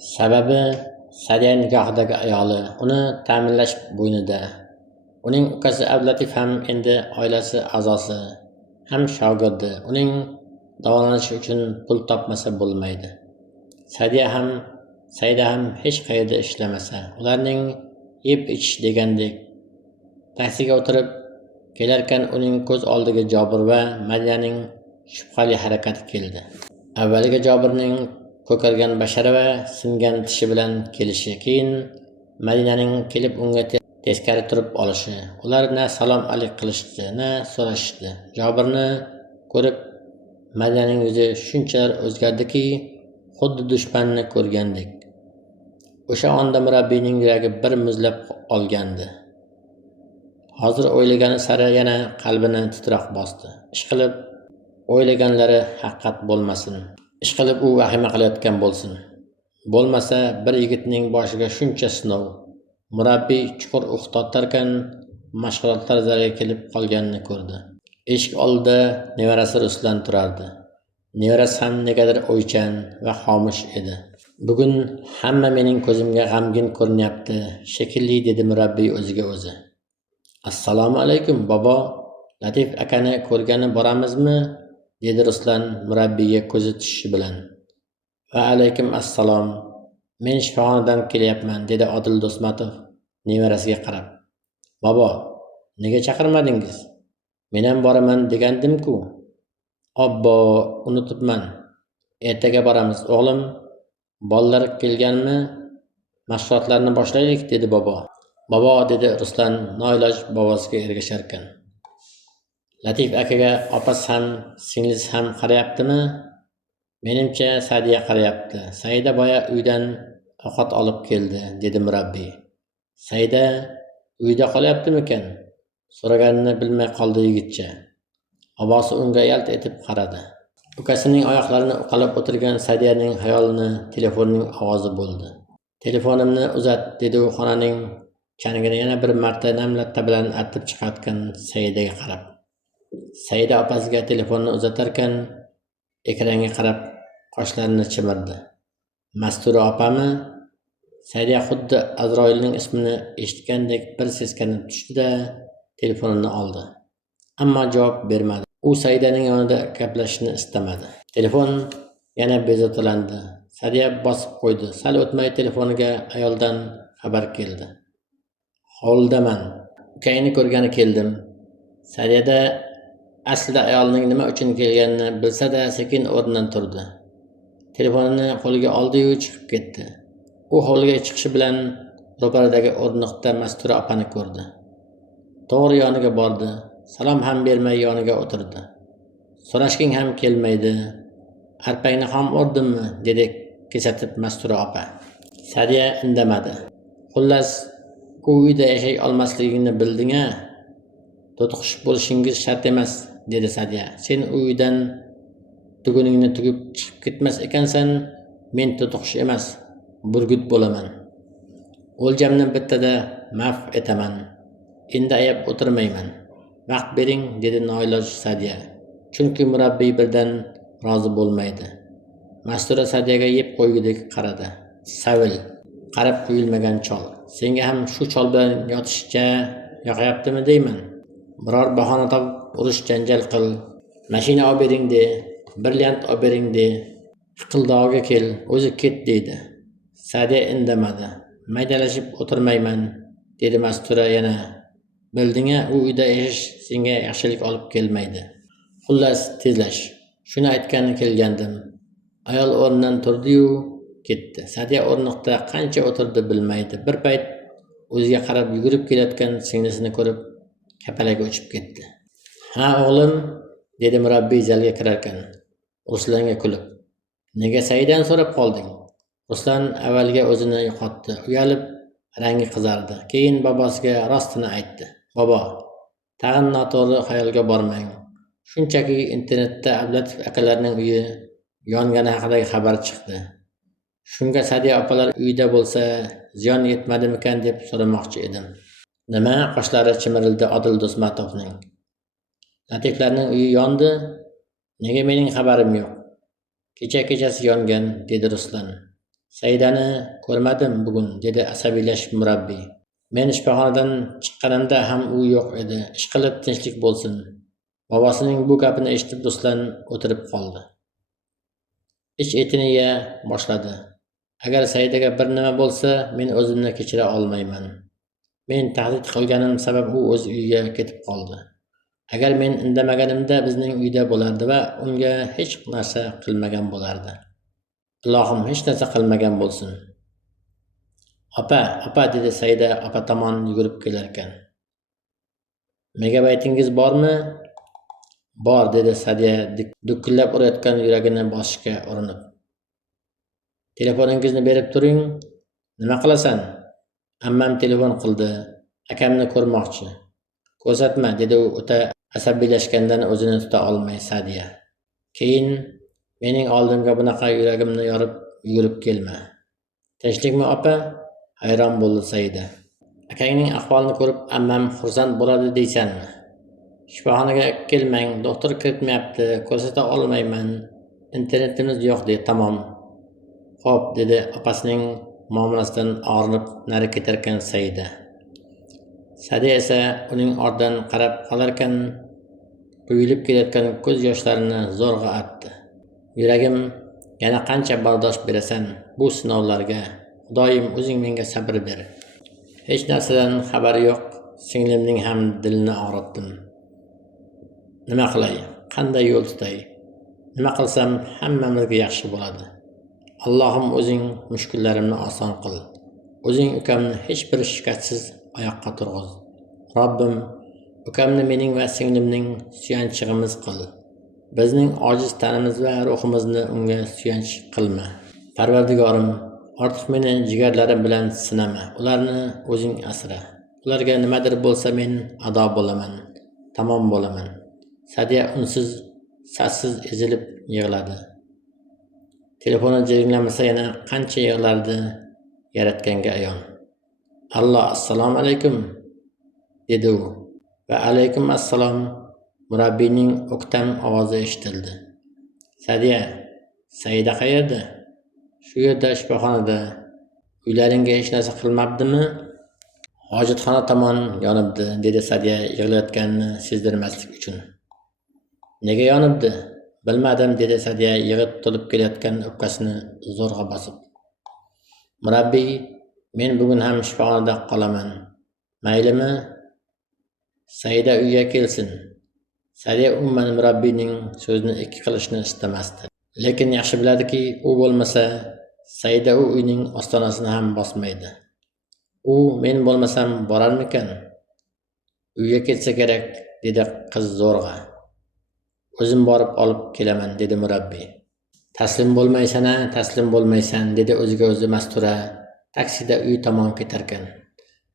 Sababi Sadiya nikohidagi ayoli uni ta'minlash bo'ynida. Uning ukasi Abdulatif ham endi oilasi a'zosi, ham shogirdi. Uning davolanishi uchun pul topmasa bo'lmaydi. Saida ham hech qayerda ishlamasa, ularning yeb ichish degandek. Taksiga o'tirib kelarkan uning ko'z oldiga Jobir va Madinaning shubhali harakati keldi. Avvaliga Jobirning ko'kargan bashara va singan tishi bilan kelishi, keyin Madinaning kelib unga teskari turib olishi. Ular na salom alik qilishdi, na so'rashdi. Jobirni ko'rib Madinaning yuzi shunchalar o'zgardiki, xuddi dushmanni ko'rgandek. O'sha onda murabbiyning yuragi bir muzlab olgandi. Hozir o'ylagani sari yana qalbini titroq bosdi. Ishqilib o'ylaganlari haqiqat bo'lmasin. Ishqilib u vahima qilayotgan bo'lsin. Bo'lmasa bir yigitning boshiga shuncha sinov. Murabbiy chuqur o'qitotarkan mashg'ulotlar zaliga kelib qolganini ko'rdi. Eshik oldida nevarasi Ruslan turardi. Nevarasi ham negadir o'ychan va xomush edi. Bugun hamma mening ko'zimga g'amgin ko'rinyapti, shekilli, dedi murabbiy o'ziga o'zi. Assalomu alaykum, bobo. Latif akani ko'rgani boramizmi? Dedi Ruslan murabbiyga ko'zi tushishi bilan. Va alaykum assalom. Men shifoxonadan kelyapman, dedi Odil Do'stmatov nevarasiga qarab. Bobo, nega chaqirmadingiz? Men ham boraman degandim-ku. Obbo, unutibman. Ertaga boramiz, o'g'lim. Bolalar kelganmi? Mashg'ulotlarni boshlaylik, dedi bobo. Bobo, dedi Ruslan noiloj bobosiga ergasharkan. Latif akaga opasi ham, singlisi ham qarayaptimi? Menimcha Sadiya qarayapti. Saida boya uydan ovqat olib keldi, dedi murabbiy. Saida uyda qolyaptimikan? So'raganini bilmay qoldi yigitcha. Bobosi unga yalt etib qaradi. Ukasining oyoqlarini uqalab o'tirgan Sadiyaning xayolini telefonning ovozi bo'ldi. Telefonimni uzat, dedi u xonaning chanigini yana bir marta nam latta bilan artib chiqayotgan Saidaga qarab. Saida opasiga telefonni uzatarkan ekranga qarab qoshlarini chimirdi. Mastura opami? Saida xuddi Azroilning ismini eshitgandek bir seskanib tushdi-da, telefonini oldi. Ammo javob bermadi. U Saidaning yonida gaplashishni istamadi. Telefon yana bezovtalandi. Sadiya bosib qo'ydi. Sal o'tmay telefoniga ayoldan xabar keldi. Hovlidaman. Ukangni ko'rgani keldim. Sadiyada aslida ayolning nima uchun kelganini bilsa-da, sekin o'rnidan turdi. Telefonini qo'liga oldi-yu chiqib ketdi. U hovliga chiqishi bilan ro'paradagi o'rniqda Mastura opani ko'rdi. To'g'ri yoniga bordi. Salom ham bermay yoniga o'tirdi. So'rashking ham kelmaydi. Arpangni ham o'rdimmi? Dedi kesatib Mastura opa. Sadiya indamadi. Xullas, u uyda yashay olmasligingni bilding-a? To'tiqush bo'lishingiz shart emas, dedi Sadiya. Sen uydan tuguningni tugib chiqib ketmas ekansan, men to'tiqush emas, burgut bo'laman. O'ljamni bittada maf etaman. Endi ayab o'tirmayman. Vaqt bering, dedi noiloj Sadiya. Chunki murabbiy birdan rozi bo'lmaydi. Mastura Sadiyaga yeb qo'ygudek qaradi. Savil, qarab qo'yilmagan chol. Senga ham shu chol bilan yotishcha yoqayaptimi deyman. Biror bahona topib urush janjal qil. Mashina olib bering de, brilliant olib bering de, hiqildog'iga kel, o'zi ket deydi. Sadiya indamadi. Maydalashib o'tirmayman, dedi Mastura yana. Bilding-a, u uyda yashash senga yaxshilik olib kelmaydi. Xullas, tezlash. Shuni aytgani kelgandim. Ayol o'rnidan turdi-yu ketdi. Sadiya o'rniqda qancha o'tirdi bilmaydi. Bir payt o'ziga qarab yugurib kelayotgan singlisini ko'rib kapalaga uchib ketdi. Ha, o'g'lim, dedi murabbiy zalga kirarkan Ruslanga kulib. Nega Saidan so'rab qolding? Ruslan avvaliga o'zini yo'qotdi. Uyalib, rangi qizardi. Keyin bobosiga rostini aytdi. Bobo, tag'in noto'g'ri xayolga bormang. Shunchaki internetda Abdulatif akalarning uyi yongani haqidagi xabar chiqdi. Shunga Sadiya opalar uyda bo'lsa ziyon yetmadimikan deb so'ramoqchi edim. Nima? Qoshlari chimirildi Odil Do'stmatovning. Latiflarning uyi yondi? Nega mening xabarim yo'q? Kechasi yongan, dedi Ruslan. Saidani ko'rmadim bugun, dedi asabiylashib murabbiy. Men shifoxonadan chiqqanimda ham u yo'q edi. Ishqilib tinchlik bo'lsin. Bobosining bu gapini eshitib Ruslan o'tirib qoldi. Ich-etini yeya boshladi. Agar Saidaga bir nima bo'lsa, men o'zimni kechira olmayman. Men tahdid qilganim sabab u o'z uyiga ketib qoldi. Agar men indamaganimda bizning uyda bo'lardi va unga hech narsa qilmagan bo'lardi. Ilohim hech narsa qilmagan bo'lsin. Opa, dedi Saida opa tomon yugurib kelarkan. Megabaytingiz bormi? Bor, dedi Sadiya dukkillab urayotgan yuragini bosishga urinib. Telefoningizni berib turing. Nima qilasan? Ammam telefon qildi. Akamni ko'rmoqchi. Ko'rsatma, dedi u o'ta asabiylashgandan o'zini tuta olmay Sadiya. Keyin mening oldimga bunaqa yuragimni yorib yugurib kelma. Tinchlikmi opa? Hayron bo'ldi Saida. Akangning ahvolini ko'rib ammam xursand bo'ladi deysanmi? Shifoxonaga kelmang, doktor kiritmayapti, ko'rsata olmayman. Internetimiz yo'q, dedi. Tamom. Xo'p, dedi opasining muomalasidan og'rinib nari ketarkan Saida. Sadiya esa uning ortidan qarab qolarkan, quyilib kelayotgan ko'z yoshlarini zo'rg'a artdi. Yuragim, yana qancha bardosh berasan bu sinovlarga? Xudoyim, o'zing menga sabr ber. Hech narsadan xabari yo'q, singlimning ham dilini og'ritdim. Nima qilay? Qanday yo'l tutay? Nima qilsam hammamizga yaxshi bo'ladi? Allohim, o'zing mushkullarimni oson qil. O'zing ukamni hech bir shikastsiz oyoqqa turg'iz. Robbim, ukamni mening va singlimning suyanchig'imiz qil. Bizning ojiz tanamiz va ruhimizni unga suyanch qilma. Parvardigorim, ortiq meni jigarlarim bilan sinama. Ularni o'zing asra. Ularga nimadir bo'lsa men ado bo'laman. Tamom bo'laman. Sadiya unsiz, sassiz ezilib yig'ladi. Telefoni jiringlamasa yana qancha yig'lardi Yaratganga ayon. Allah, assalomu alaykum, dedi u. Va alaykum assalom. Murabbiyning o'ktam ovozi eshitildi. Sadiya, Saida qayerda? Shu yerda, shifoxonada. Uylaringga hech narsa qilmabdimi? Hojatxona tomon yonibdi, dedi Sadiya yig'layotganini sezdirmaslik uchun. Nega yonibdi? Bilmadim, dedi Sadiya yig'ib to'lib kelayotgan o'pkasini zo'rg'a bosib. Murabbiy, men bugun ham shifoxonada qolaman. Maylimi? Saida uyga kelsin. Sadiya umuman murabbiyning so'zini ikki qilishni istamasdi. Lekin yaxshi biladiki, u bo'lmasa Saida u uyning ostonasini ham bosmaydi. U men bo'lmasam borarmikan? Uyga ketsa kerak, dedi qiz zo'rg'a. O'zim borib olib kelaman, dedi murabbiy. Taslim bo'lmaysan-a, taslim bo'lmaysan, dedi o'ziga o'zi Mastura taksida uy tomon ketarkan.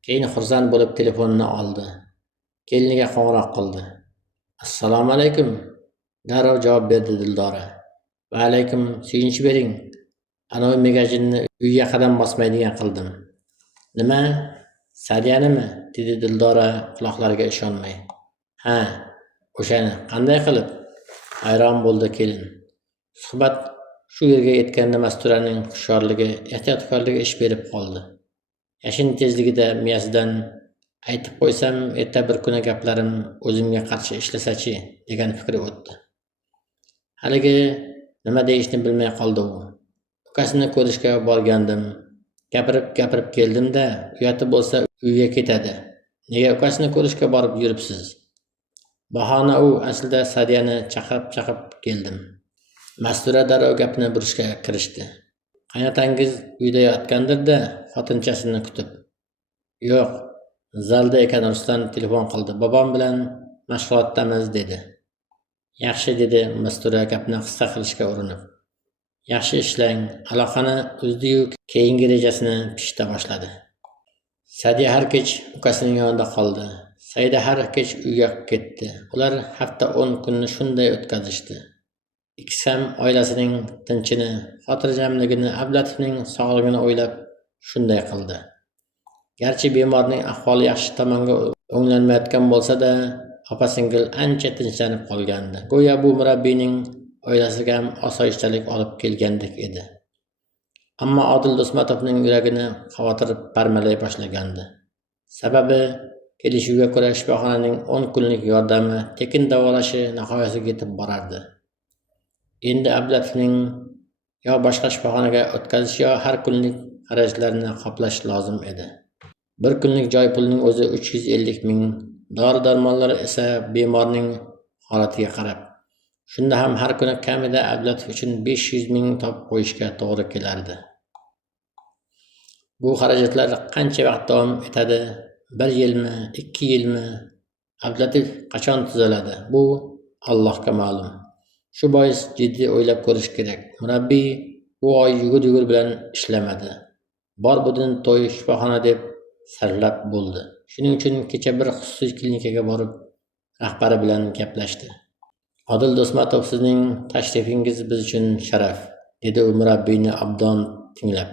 Keyin xursand bo'lib telefonini oldi. Keliniga qo'ng'iroq qildi. Assalomu alaykum, darrov javob berdi Dildora. Va alaykum, suyunch bering. Anovi megajinni uyga qadam bosmaydigan qildim. Nima? Sadiyanimi? Dedi Dildora quloqlariga ishonmay. Ha, o'shani qanday qilib? Hayron bo'ldi kelin. Suhbat shu yerga yetganda Masturaning hushyorligi, ehtiyotkorligi ish berib qoldi. Yashin tezligida miyasidan aytib qo'ysam, erta bir kuni gaplarim o'zimga qarshi ishlasachi, degan fikri o'tdi. Haligi nima deyishni bilmay qoldi u. Ukasini ko'rishga borgandim. Gapirib keldim-da, uyati bo'lsa uyga ketadi. Nega ukasini ko'rishga borib yuribsiz? Bahona u, aslida Sadiyani chaqirib keldim. Mastura darrov gapni burishga kirishdi. Qaynotangiz uyda yotgandir-da, xotinchasini kutib. Yo'q, zalda ekan, Ruslan telefon qildi. Bobom bilan mashg'ulotdamiz, dedi. Yaxshi, dedi Mastura gapni qisqa qilishga urinib. Yaxshi ishlang. Aloqani uzdi-yu keyingi rejasini pishita boshladi. Sadiya har kech ukasining yonida qoldi. Saida har kech uyga ketdi. Ular hafta 10 kunni shunday o'tkazishdi. Ikkisi ham oilasining tinchini, xotirjamligini, Ablatovning sog'ligini o'ylab shunday qildi. Garchi bemorning ahvoli yaxshi tomonga o'nglanmayotgan bo'lsa-da, opa-singil ancha tinchlanib qolgandi. Go'yo bu murabbiyning oilasiga ham osoyishtalik olib kelgandek edi. Ammo Odil Do'stmatovning yuragini xavotir parmalay boshlagandi. Sababi kelishuvga ko'ra shifoxonaning 10 kunlik yordami tekin davolashi nihoyasiga yetib borardi. Endi Ablatovning yo boshqa shifoxonaga o'tkazish yo har kunlik xarajatlarni qoplash lozim edi. Bir kunlik joy pulining o'zi 350 ming, dori-darmonlar esa bemorning holatiga qarab. Shunda ham har kuni kamida Ablatov uchun 500 ming topib qo'yishga to'g'ri kelardi. Bu xarajatlar qancha vaqt davom etadi? 1 yilmi, 2 yilmi? Ablatov qachon tuzaladi? Bu Allohga ma'lum. Shu bois jiddiy o'ylab ko'rish kerak. Murabbiy bu oy yugur bilan ishlamadi. Bor budin to'y shifoxona deb sarflab bo'ldi. Shuning uchun kecha bir xususiy klinikaga borib rahbari bilan gaplashdi. Odil Do'stmatov, sizning tashrifingiz biz uchun sharaf, dedi u murabbiyni obdon tinglab.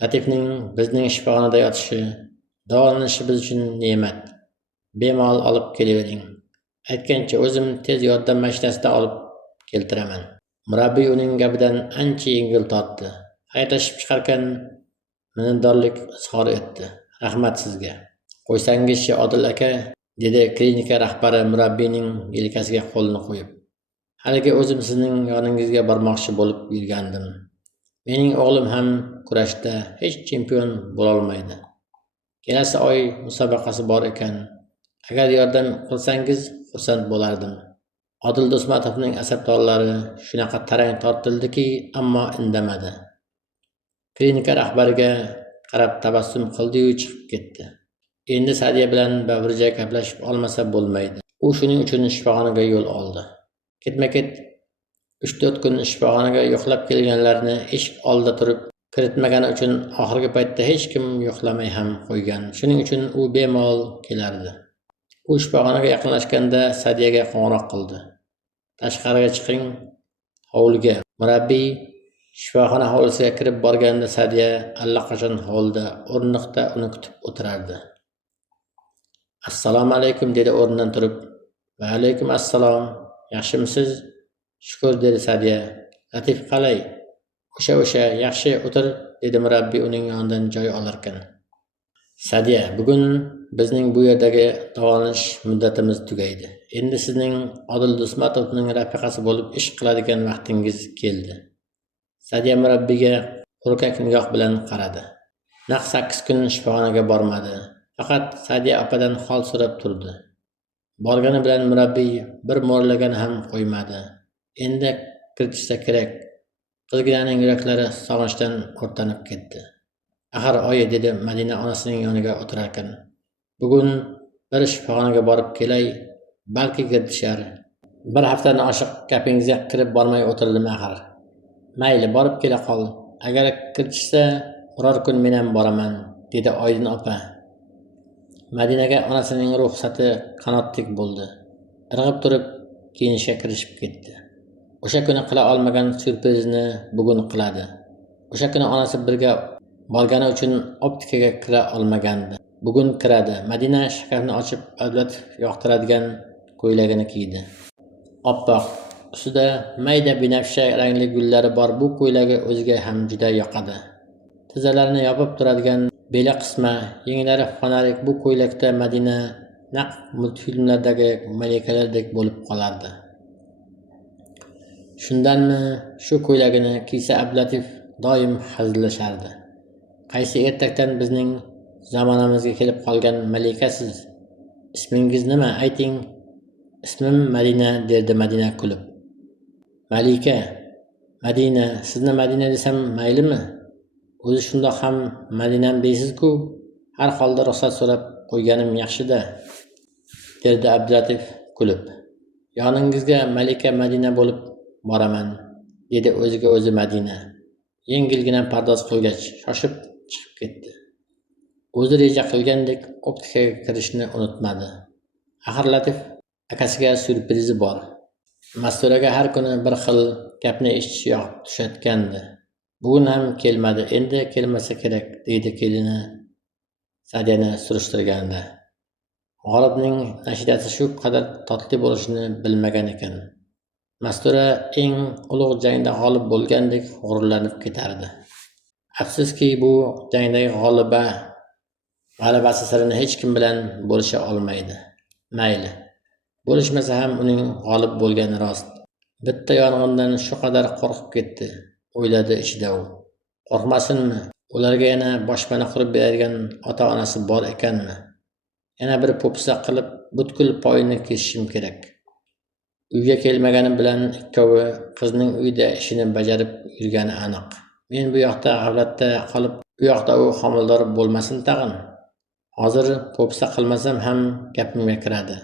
Latifning bizning shifoxonada yotishi, davolanishi biz uchun ne'mat. Bemalol olib kelavering. Aytgancha o'zim tez yordam mashinasida olib keltiraman. Murabbiy uning gapidan ancha yengil tortdi. Haydashib chiqarkan minnatdorlik izhor etdi. Rahmat sizga. Qo'ysangizchi Odil aka, dedi klinika rahbari murabbiyning yelkasiga qo'lini qo'yib. Haligi o'zim sizning yoningizga bormoqchi bo'lib yurgandim. Mening o'g'lim ham kurashda hech chempion bo'la olmaydi. Kelasi oy musobaqasi bor ekan. Agar yordam qilsangiz xursand bo'lardim. Odil Do'stmatovning asabdorlari shunaqa tarang tortildiki, ammo indamadi. Klinika rahbariga qarab tabassum qildi-yu chiqib ketdi. Endi Sadiya bilan bavrija gaplashib olmasa bo'lmaydi. U shuning uchun shifoxonaga yo'l oldi. Ketma-ket 3-4 kun shifoxonaga yo'qlab kelganlarni eshik oldida turib kiritmagani uchun oxirgi paytda hech kim yo'qlamay ham qo'ygan. Shuning uchun u bemalol kelardi. U shifoxonaga yaqinlashganda Sadiyaga qo'ng'iroq qildi. Tashqariga chiqing, hovliga. Murabbiy shifoxona hovlisiga kirib borganda Sadiya allaqachon hovlida o'rindiqda uni kutib o'tirardi. Assalomu alaykum, dedi o'rnidan turib. Va alaykum assalom. Yaxshimisiz? Shukr, dedi Sadiya. Latif qalay? O'sha, yaxshi, o'tir, dedi murabbiy uning yonidan joy olarkan. Sadiya, bugun bizning bu yerdagi davolanish muddatimiz tugaydi. Endi sizning Odil Do'stmatovning rafiqasi bo'lib ish qiladigan vaqtingiz keldi. Sadiya murabbiyga qo'rqak nigoh bilan qaradi. Naq 8 kun shifoxonaga bormadi. Faqat Sadiya opadan hol so'rab turdi. Borgani bilan murabbiy bir mo'rlagani ham qo'ymadi. Endi kiritishsa kerak. Qizginaning yuraklari sog'inchdan o'rtanib ketdi. Axir oyi, dedi Madina onasining yoniga o'tirarkan. Bugun bir shifoxonaga borib kelay, balki kiritishar. Bir haftani oshiq gapingizga kirib bormay o'tirdim axir. Mayli, borib kela qol. Agar kiritishsa, biror kun men ham boraman, dedi Oydin opa. Madinaga onasining ruxsati qanotdek bo'ldi. Irg'ib turib kiyinishga kirishib ketdi. O'sha kuni qila olmagan syurprizni bugun qiladi. O'sha kuni onasi birga borgani uchun optikaga kira olmagandi. Bugun kiradi. Madina shkafni ochib, Ablatov yoqtiradigan ko'ylagini kiydi. Oppoq, ustida mayda binafsha rangli gullari bor bu ko'ylagi o'ziga ham juda yoqadi. Tizzalarini yopib turadigan beli qisma, yenglari fonarik bu ko'ylakda Madina naq multfilmlardagi malikalardek bo'lib qolardi. Shundanmi shu ko'ylagini kiysa Ablatov doim hazillashardi. Qaysi ertakdan bizning zamonamizga kelib qolgan malikasiz? Ismingiz nima? Ayting. Ismim Madina, derdi Madina kulib. Malika, Madina, sizni Madina desam maylimi? O'zi shundoq ham Madinam deysiz-ku. Har holda ruxsat so'rab qo'yganim yaxshi-da, derdi Ablatov kulib. Yoningizga Malika Madina bo'lib boraman, dedi o'ziga o'zi Madina. Yengilgina pardoz qilgach, shoshib chiqib ketdi. O'zi reja qilgandek optikaga kirishni unutmadi. Axir Latif akasiga syurprizi bor. Masturaga har kuni bir xil gapni eshitish yoqib tushayotgandi. Bugun ham kelmadi, endi kelmasa kerak, deydi kelini Sadiyani surishtirganda. G'olibning nashidasi shu qadar totli bo'lishini bilmagan ekan. Mastura eng ulug' jangda g'olib bo'lgandek g'ururlanib ketardi. Afsuski, bu jangdagi g'alabasi sirini hech kim bilan bo'lisha olmaydi. Mayli, bo'lishmasa ham uning g'olib bo'lgani rost. Bitta yong'indan shu qadar qo'rqib ketdi, o'yladi ichida u. Qo'rqmasinmi? Ularga yana boshpana qurib beradigan ota-onasi bor ekanmi? Yana bir po'pisa qilib butkul poyini kesishim kerak. Uyga kelmagani bilan ikkovi qizning uyda ishini bajarib yurgani aniq. Men bu yoqda g'aflatda qolib, u yoqda u homilador bo'lmasin tag'in. Hozir po'pisa qilmasam ham gapimga kiradi.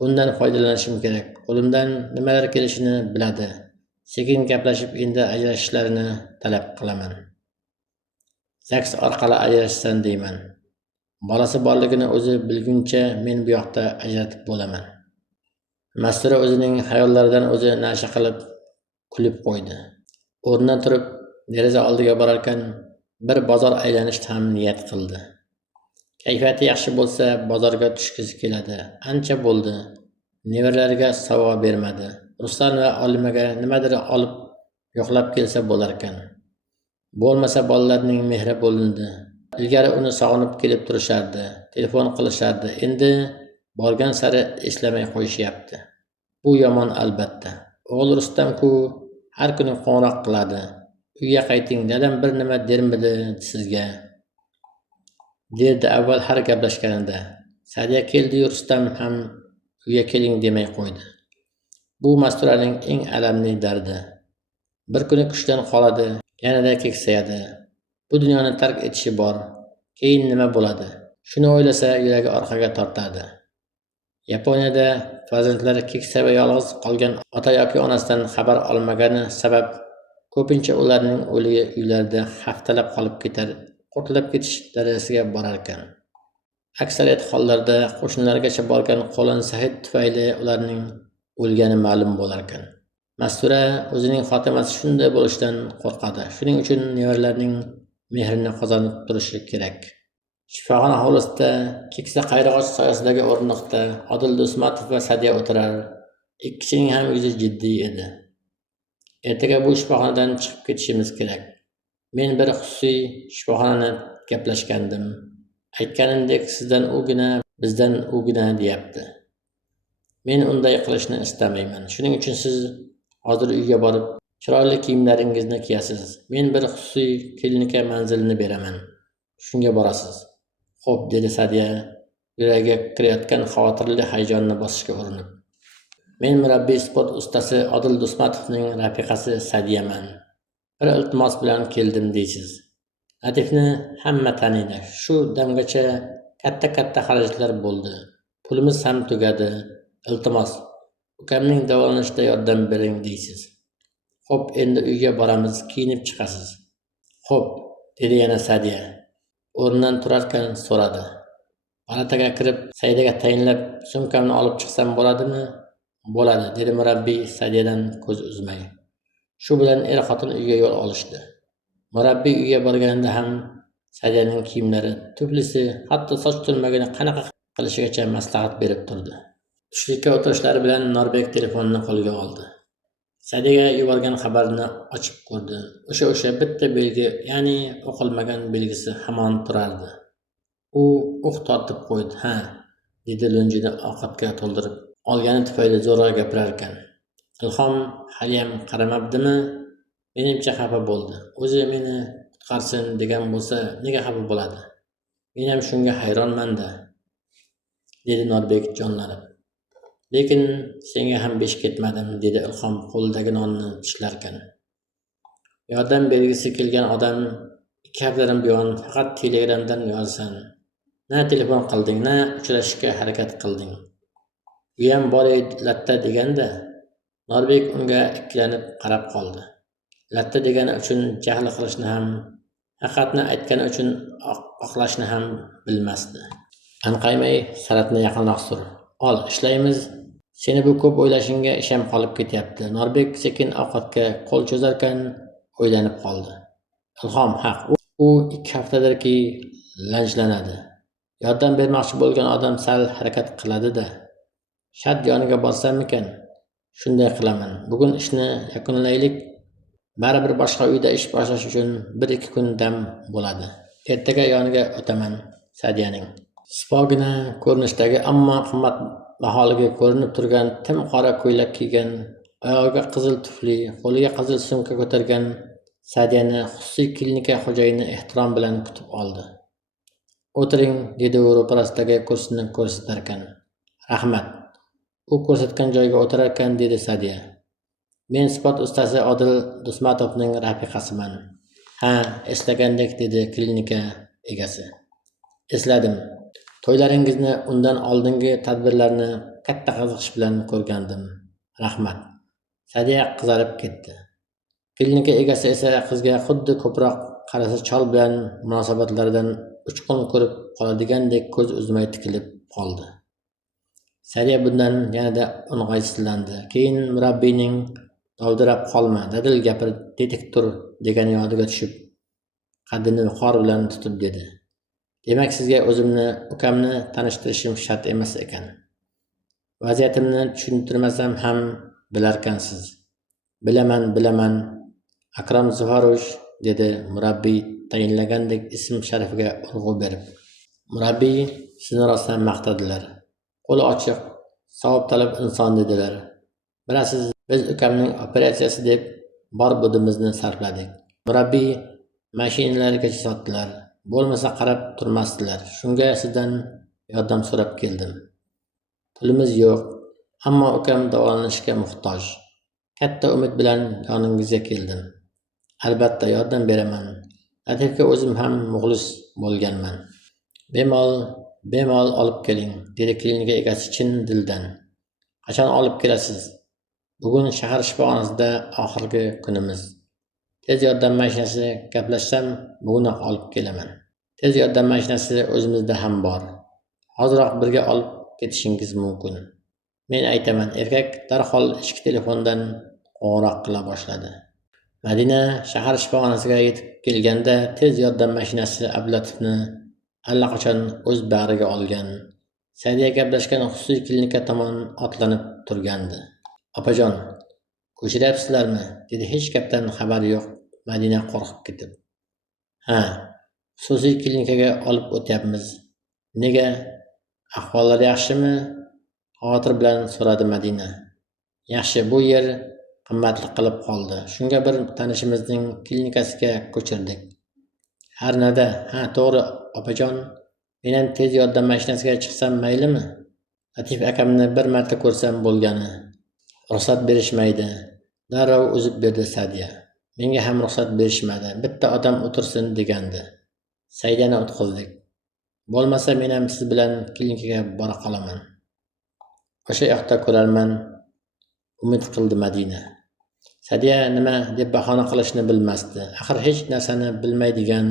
Bundan foydalanishim kerak. Qo'limdan nimalar kelishini biladi. Sekin gaplashib endi ajrashishlarini talab qilaman. Zaks orqali ajrashsan deyman. Bolasi borligini o'zi bilguncha men bu yoqda ajratib bo'laman. Mastura o'zining xayollaridan o'zi nasha qilib kulib qo'ydi. O'rnidan turib deraza oldiga borarkan bir bozor aylanishni ham niyat qildi. Kayfiyati yaxshi bo'lsa bozorga tushgisi keladi. Ancha bo'ldi. Nevaralariga sovg'a bermadi. Ruslan va Olimaga nimadir olib yo'qlab kelsa bo'lar ekan. Bo'lmasa bolalarning mehri bo'lindi. Ilgari uni sog'inib kelib turishardi, telefon qilishardi. Endi borgan sari eslamay qo'yishyapti. Bu yomon albatta. O'g'il Rustam-ku har kuni qo'ng'iroq qiladi. Uyga qayting, dadam bir nima dermidi sizga? Derdi avval har gaplashganida. Sadiya keldi, Rustam ham uyga keling demay qo'ydi. Bu Masturaning eng alamli dardi. Bir kuni kuchdan qoladi, yanada keksayadi. Bu dunyoni tark etishi bor. Keyin nima bo'ladi? Shuni o'ylasa yuragi orqaga tortadi. Yaponiyada farzandlari keksa va yolg'iz qolgan ota yoki onasidan xabar olmagani sabab ko'pincha ularning o'ligi uylarida haftalab qolib ketar, qurtlab ketish darajasiga borar ekan. Aksariyat hollarda qo'shnilargacha borgan qo'lin Sahid tufayli ularning o'lgani ma'lum bo'lar ekan. Mastura o'zining xotimasi shunday bo'lishidan qo'rqadi. Shuning uchun nevaralarining mehrini qozonib turishi kerak. Shifoxona hovlisida keksa qayrag'och soyasidagi o'rindiqda Odil Do'smatov va Sadiya o'tirar. Ikkisining ham yuzi jiddiy edi. Ertaga bu shifoxonadan chiqib ketishimiz kerak. Men bir xususiy shifoxonani gaplashgandim. Aytganimdek sizdan ugina, bizdan ugina deyapti. Men unday qilishni istamayman. Shuning uchun siz hozir uyga borib chiroyli kiyimlaringizni kiyasiz. Men bir xususiy klinika manzilini beraman. Shunga borasiz. Xo'p, dedi Sadiya yuragiga kirayotgan xavotirli hayajonni bosishga urinib. Men murabbiy sport ustasi Odil Do'smatovning rafiqasi Sadiyaman. Bir iltimos bilan keldim deysiz. Latifni hamma taniydi. Shu damgacha katta xarajatlar bo'ldi. Pulimiz ham tugadi. Iltimos, ukamning davolanishida yordam bering deysiz. Xo'p, endi uyga boramiz, kiyinib chiqasiz. Xo'p, dedi yana Sadiya. O'rnidan turarkan so'radi. Palataga kirib, Saidaga tayinlab sumkamni olib chiqsam bo'ladimi? Bo'ladi, dedi murabbiy Sadiyadan ko'z uzmay. Shu bilan er-xotin uyga yo'l olishdi. Murabbiy uyga borganida ham Sadiyaning kiyimlari, tuflisi, hatto soch turmagini qanaqa qilishigacha maslahat berib turdi. Tushlikka o'tirishlari bilan Norbek telefonni qo'lga oldi. Sadiyaga yuborgan xabarni ochib ko'rdi. O'sha bitta belgi, ya'ni o'qilmagan belgisi hamon turardi. U tortib qo'ydi. Ha, dedi lunjini ovqatga to'ldirib. Olgani tufayli zo'rg'a gapirar ekan. Ilhom haliyam qaramabdimi? Menimcha xafa bo'ldi. O'zi meni qutqarsin degan bo'lsa, nega xafa bo'ladi? Men ham shunga hayronman-da, dedi Norbek jonlanib. Lekin senga ham besh ketmadim, dedi Ilhom qo'lidagi nonni tishlarkan. Yordam bergisi kelgan odam 2 haftadan buyon faqat telegramdan yozsan. Na telefon qilding, na uchrashishga harakat qilding. Uyam bor latta deganda, Norbek unga ikkilanib qarab qoldi. Latta degani uchun jahl qilishni ham, haqiqatni aytgani uchun oqlashni ham bilmasdi. Anqaymay Saratni yaqinroq sur. Ol, ishlaymiz. Seni bu ko'p o'ylashingga isham qolib ketyapti. Norbek sekin ovqatga qo'l cho'zarkan o'ylanib qoldi. Ilhom haq. U 2 haftadirki lanjlanadi. Yordam bermoqchi bo'lgan odam sal harakat qiladi-da. Shart yoniga borsam ekan? Shunday qilaman. Bugun ishni yakunlaylik. baribir boshqa uyda ish boshlash uchun 1-2 kun dam bo'ladi. Ertaga yoniga o'taman Sadiyaning. Sipogina ko'rinishdagi, ammo qimmatbaholigi ko'rinib turgan tim qora ko'ylak kiygan, oyog'iga qizil tufli, qo'liga qizil sumka ko'targan Sadiyani xususiy klinika xo'jayini ehtirom bilan kutib oldi. "O'tiring", dedi u ro'parasidagi kursini ko'rsatarkan. "Rahmat." U ko'rsatgan joyga o'tirarkan dedi Sadiya. "Men sport ustasi Odil Do'smatovning rafiqasiman." "Ha, eslagandek", dedi klinika egasi. "Esladim. To'ylaringizni, undan oldingi tadbirlarni katta qiziqish bilan ko'rgandim. Rahmat." Sadiya qizarib ketdi. Klinika egasi esa qizga xuddi ko'proq qarasa chol bilan munosabatlaridan uchqun ko'rib qoladigandek ko'z uzmay tikilib qoldi. Sadiya bundan yanada o'ng'aysizlandi. Keyin murabbiyning "Dovdirab qolma, dadil gapir, tetik tur" degani yodiga tushib, qaddini viqor bilan tutib dedi: "Demak, sizga o'zimni, ukamni tanishtirishim shart emas ekan. Vaziyatimni tushuntirmasam ham bilarkansiz." Bilaman, Akrom Zufarovich", dedi murabbiy tayinlagandek ism sharifiga urg'u berib. "Murabbiy sizni rostdan maqtadilar. Qo'li ochiq, savobtalab inson", dedilar. "Bilasiz, biz ukamning operatsiyasi deb bor budimizni sarfladik. Murabbiy mashinalarigacha sotdilar. Bo'lmasa qarab turmasdilar. Shunga sizdan yordam so'rab keldim. Pulimiz yo'q, ammo ukam davolanishga muhtoj. Katta umid bilan yoningizga keldim. Albatta yordam beraman. Latifga o'zim ham muxlis bo'lganman. Bemalol olib keling", dedi klinika egasi chin dildan. "Qachon olib kelasiz?" "Bugun shahar shifoxonasida oxirgi kunimiz. Tez yordam mashinasi gaplashsam, bugunoq olib kelaman." "Tez yordam mashinasi o'zimizda ham bor. Hoziroq birga olib ketishingiz mumkin." "Men aytaman", erkak darhol ishki telefondan qo'ng'iroq qila boshladi. Madina shahar shifoxonasiga yetib kelganda tez yordam mashinasi Ablatovni allaqachon o'z bag'riga olgan, Sadiya gaplashgan xususiy klinika tomon otlanib turgandi. "Opajon, ko'chiryapsizlarmi?" dedi hech gapdan xabari yo'q Madina qo'rqib ketib. "Ha, xususiy klinikaga olib o'tyapmiz." "Nega? Ahvollari yaxshimi?" xavotir bilan so'radi Madina. "Yaxshi, bu yer qimmatli qilib qoldi. Shunga bir tanishimizning klinikasiga ko'chirdik." "Har nada, ha to'g'ri opajon, men ham tez yordam mashinasiga chiqsam maylimi? Latif akamni bir marta ko'rsam bo'lgani." "Ruxsat berishmaydi", darrov uzib berdi Sadiya. "Menga ham ruxsat berishmadi. Bitta odam o'tirsin degandi. Saidani o'tqizdik. Bo'lmasa men ham siz bilan klinikaga bora qolaman. O'sha yoqda ko'rarman", umid qildi Madina. Sadiya nima deb bahona qilishni bilmasdi. Axir hech narsani bilmaydigan,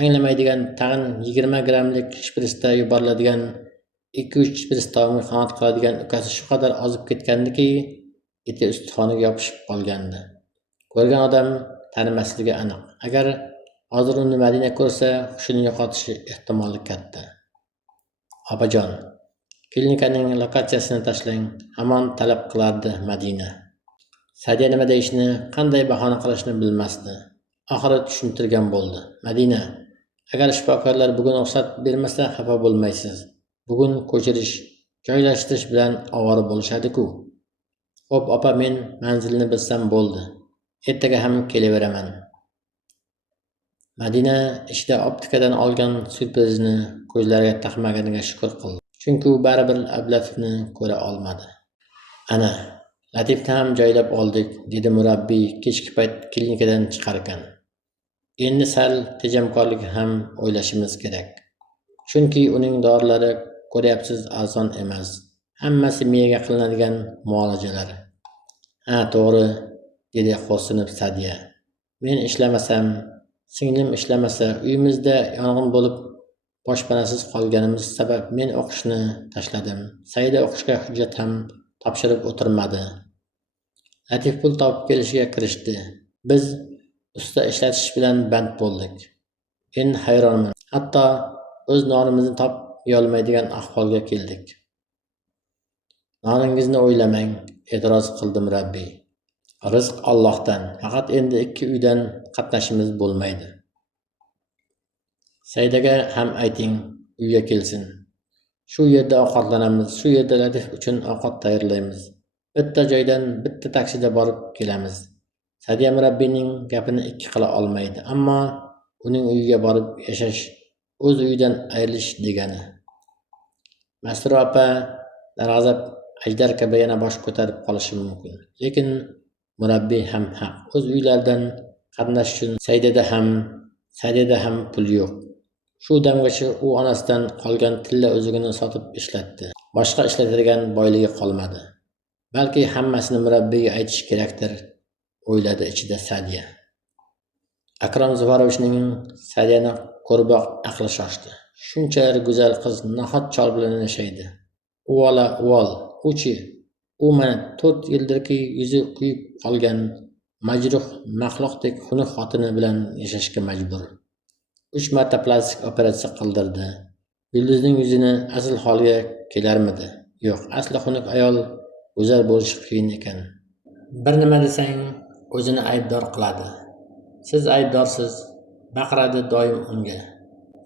anglamaydigan, tag'in 20 grammlik shpritsda yuboriladigan 2-3 shprits taomga qanoat qiladigan ukasi shu qadar ozib ketgandiki, eti ustixoniga yopishib qolgandi. Ko'rgan odam tanimasligi aniq. Agar hozir uni Madina ko'rsa, hushini yo'qotishi ehtimoli katta. "Opajon, klinikaning lokatsiyasini tashlang", hamon talab qilardi Madina. Sadiya nima deyishni, qanday bahona qilishni bilmasdi. Oxiri tushuntirgan bo'ldi. "Madina, agar shifokorlar bugun ruxsat bermasa xafa bo'lmaysiz. Bugun ko'chirish, joylashtirish bilan ovora bo'lishadi-ku." "Xo'p opa, men manzilni bilsam bo'ldi. Ertaga ham kelaveraman." Madina ishda optikadan olgan syurprizini ko'zlariga taqmaganiga shukr qildi. Chunki u baribir Ablatovni ko'ra olmadi. "Ana, Latifni ham joylab oldik", dedi murabbiy kechki payt klinikadan chiqarkan. "Endi sal tejamkorlik ham o'ylashimiz kerak. Chunki uning dorilari ko'ryapsiz arzon emas. Hammasi miyaga qilinadigan muolajalar." "Ha, to'g'ri", dedi xo'rsinib Sadiya. "Men ishlamasam, singlim ishlamasa, uyimizda yong'in bo'lib boshpanasiz qolganimiz sabab men o'qishni tashladim. Saida o'qishga hujjat ham topshirib o'tirmadi. Latif pul topib kelishga kirishdi. Biz usta ishlatish bilan band bo'ldik. Endi hayronman. Hatto o'z nonimizni topib yeyolmaydigan ahvolga keldik." "Noningizni o'ylamang", e'tiroz qildi murabbiy. Rizq Allohdan. Faqat endi ikki uydan qatnashimiz bo'lmaydi. Saidaga ham ayting, uyga kelsin. Shu yerda ovqatlanamiz, shu yerda Latif uchun ovqat tayyorlaymiz. Bitta joydan bitta taksida borib kelamiz. Sadiya murabbiyning gapini ikki qila olmaydi, ammo uning uyiga borib yashash o'z uyidan ayrilish degani. Masrur opa darg'azab ajdar kabi yana bosh ko'tarib qolishi mumkin. Lekin murabbiy ham haq. O'z uylaridan qatnash uchun Saidada ham pul yo'q. Shu damgacha u onasidan qolgan tilla o'zigini sotib ishlatdi. Boshqa ishlatadigan boyligi qolmadi. Balki hammasini murabbiyga aytish kerakdir, o'yladi ichida Sadiya. Akram Zufarovichning Sadiyani ko'riboq aqli shoshdi. Shunchalar go'zal qiz nahot chol bilan yashaydi. Uvol, uchi. U mana 4 yildirki yuzi kuyib qolgan majruh maxluqdek xunuk xotini bilan yashashga majbur. 3 marta plastik operatsiya qildirdi. Yulduzning yuzini asl holiga kelarmidi? Yo'q, asli xunuk ayol go'zal bo'lishi qiyin ekan. Bir nima desang, o'zini aybdor qiladi. Siz aybdorsiz, baqiradi doim unga.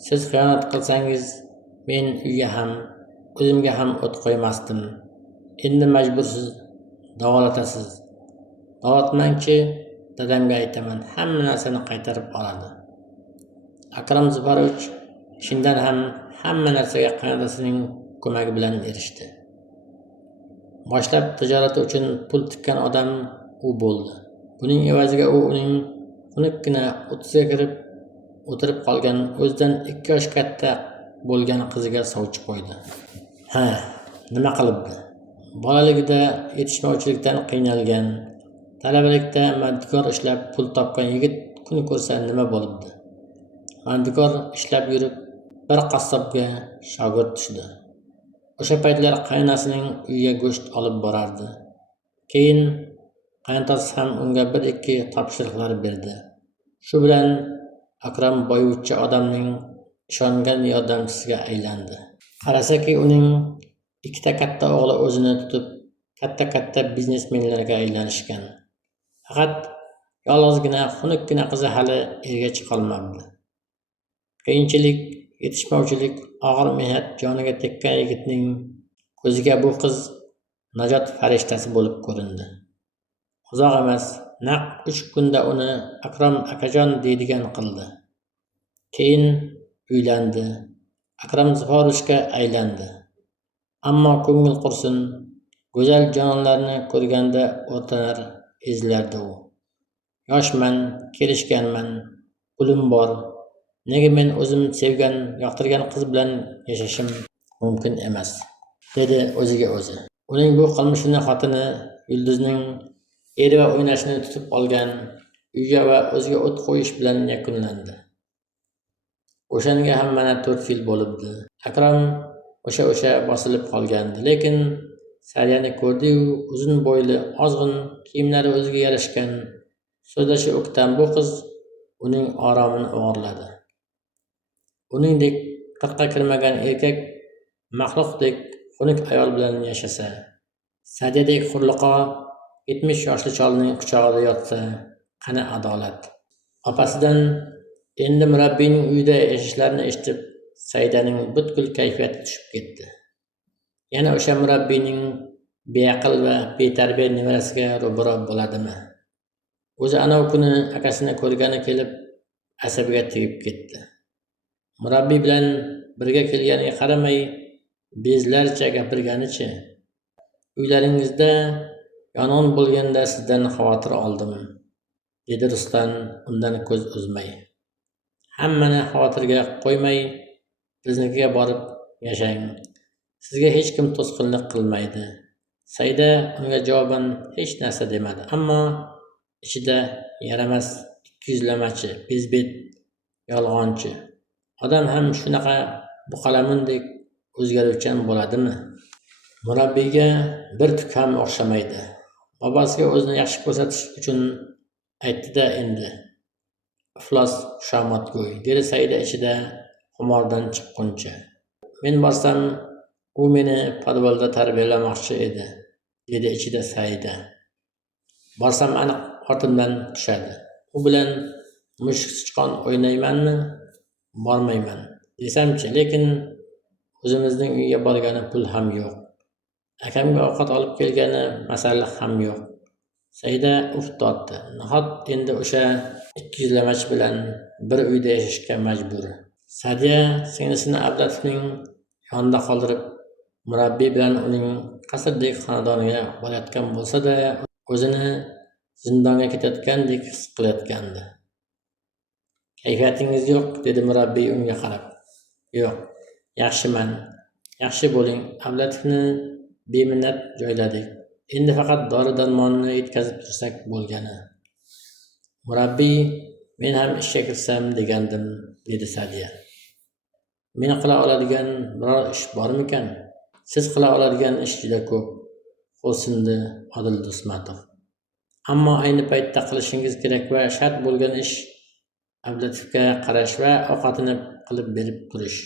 Siz xiyonat qilsangiz, men uyga ham, o'zimga ham o't qo'ymasdim. Endi majbursiz, davolatasiz. Davolatmangchi, dadamga aytaman, hamma narsani qaytarib oladi. Akram Zufarovich chindan ham hamma narsaga qaynotasining ko'magi bilan erishdi. Boshlab tijorati uchun pul tikkan odam u bo'ldi. Buning evaziga u uning xunukkina 30ga kirib o'tirib qolgan o'zidan 2 yosh katta bo'lgan qiziga sovchi qo'ydi. Nima qilibdi? Bolaligida yetishmovchilikdan qiynalgan, talabalikda mandikor ishlab pul topgan yigit kun ko'rsa nima bo'libdi? Mandikor ishlab yurib bir qassobga shogird tushdi. O'sha paytlar qaynasining uyiga go'sht olib borardi. Keyin qaynotasi ham unga 1-2 topshiriqlar berdi. Shu bilan Akram boyvuchcha odamning ishongan yordamchisiga aylandi. Qarasaki, uning 2 katta o'g'li o'zini tutib, katta biznesmenlarga aylanishgan. Faqat yolg'izgina xunukkina qizi hali erga chiqolmabdi. Qiyinchilik, yetishmovchilik, og'ir mehnat joniga tekkan yigitning ko'ziga bu qiz najot farishtasi bo'lib ko'rindi. Uzoq emas, naq 3 kunda uni Akram akajon deydigan qildi. Keyin uylandi. Akram Zuforovichga aylandi. Ammo ko'ngil qursin, go'zal jonlarni ko'rganda o'rtanar, ezilardi u. Yoshman, kelishganman, pulim bor. Nega men o'zim sevgan, yoqtirgan qiz bilan yashashim mumkin emas, dedi o'ziga o'zi. Uning bu qilmishini xotini Yulduzning eri va o'ynashini tutib olgan, uyga va o'ziga o't qo'yish bilan yakunlandi. O'shanga ham mana 4 yil bo'libdi. Akram o'sha bosilib qolgandi, lekin Sariyani ko'rdi-yu, uzun bo'yli, ozg'in, kiyimlari o'ziga yarashgan, so'zlashi o'ktam bu qiz uning oromini o'g'irladi. Uningdek 40ga kirmagan erkak maxluqdek xunuk ayol bilan yashasa, Sadiyadek hurliqo 70 yoshli cholning quchog'ida yotsa, qani adolat? Opasidan endi murabbiyning uyida yashashlarini eshitib, Saidaning butkul kayfiyati tushib ketdi. Yana o'sha murabbiyning beaql va betarbiya nevarasiga ro'baro bo'ladimi? O'zi anov kuni akasini ko'rgani kelib, asabiga tegib ketdi. Murabbiy bilan birga kelganiga qaramay, bezlarcha gapirganichi? Uylaringizda yong'in bo'lganda sizdan xavotir oldim, dedi Ruslan undan ko'z uzmay. Hammani xavotirga qo'ymay, biznikiga borib yashang. Sizga hech kim to'sqinlik qilmaydi. Saida unga javoban hech narsa demadi, ammo ichida yaramas, 200lamachi, bezbet, yolg'onchi. Odam ham shunaqa buqalamundek o'zgaruvchan bo'ladimi? Murabbiyga bir tuk ham o'xshamaydi. Bobosiga o'zini yaxshi ko'rsatish uchun aytdi-da endi. Iflos xushomadgo'y, dedi Saida ichida xumordan chiqquncha. Men borsam, u meni podvalda tarbiyalamoqchi edi, dedi ichida Saida. Borsam aniq ortimdan tushadi. U bilan mushuk sichqon o'ynaymanmi? Bormayman desamchi, lekin o'zimizning uyga borgani pul ham yo'q. Akamga ovqat olib kelgani masala ham yo'q. Saida uf tortdi. Nahot endi o'sha ikkiyuzlamachi bilan bir uyda yashashga majbur. Sadiya singlisini Ablatovning yonida qoldirib, murabbiy bilan uning qasrdek xonadoniga borayotgan bo'lsa-da, o'zini zindonga ketayotgandek his qilayotgandi. Kayfiyatingiz yo'q, dedi murabbiy unga qarab. Yo'q, yaxshiman. Yaxshi bo'ling. Ablatovni beminnat joyladik. Endi faqat dori-darmonni yetkazib tursak bo'lgani. Murabbiy, men ham ishga kirsam degandim, dedi Sadiya. Men qila oladigan biror ish bormikan? Siz qila oladigan ish juda ko'p, xo'rsindi Odil Do'stmatov. Ammo ayni paytda qilishingiz kerak va shart bo'lgan ish Ablatovga qarash va ovqatini qilib berib turish.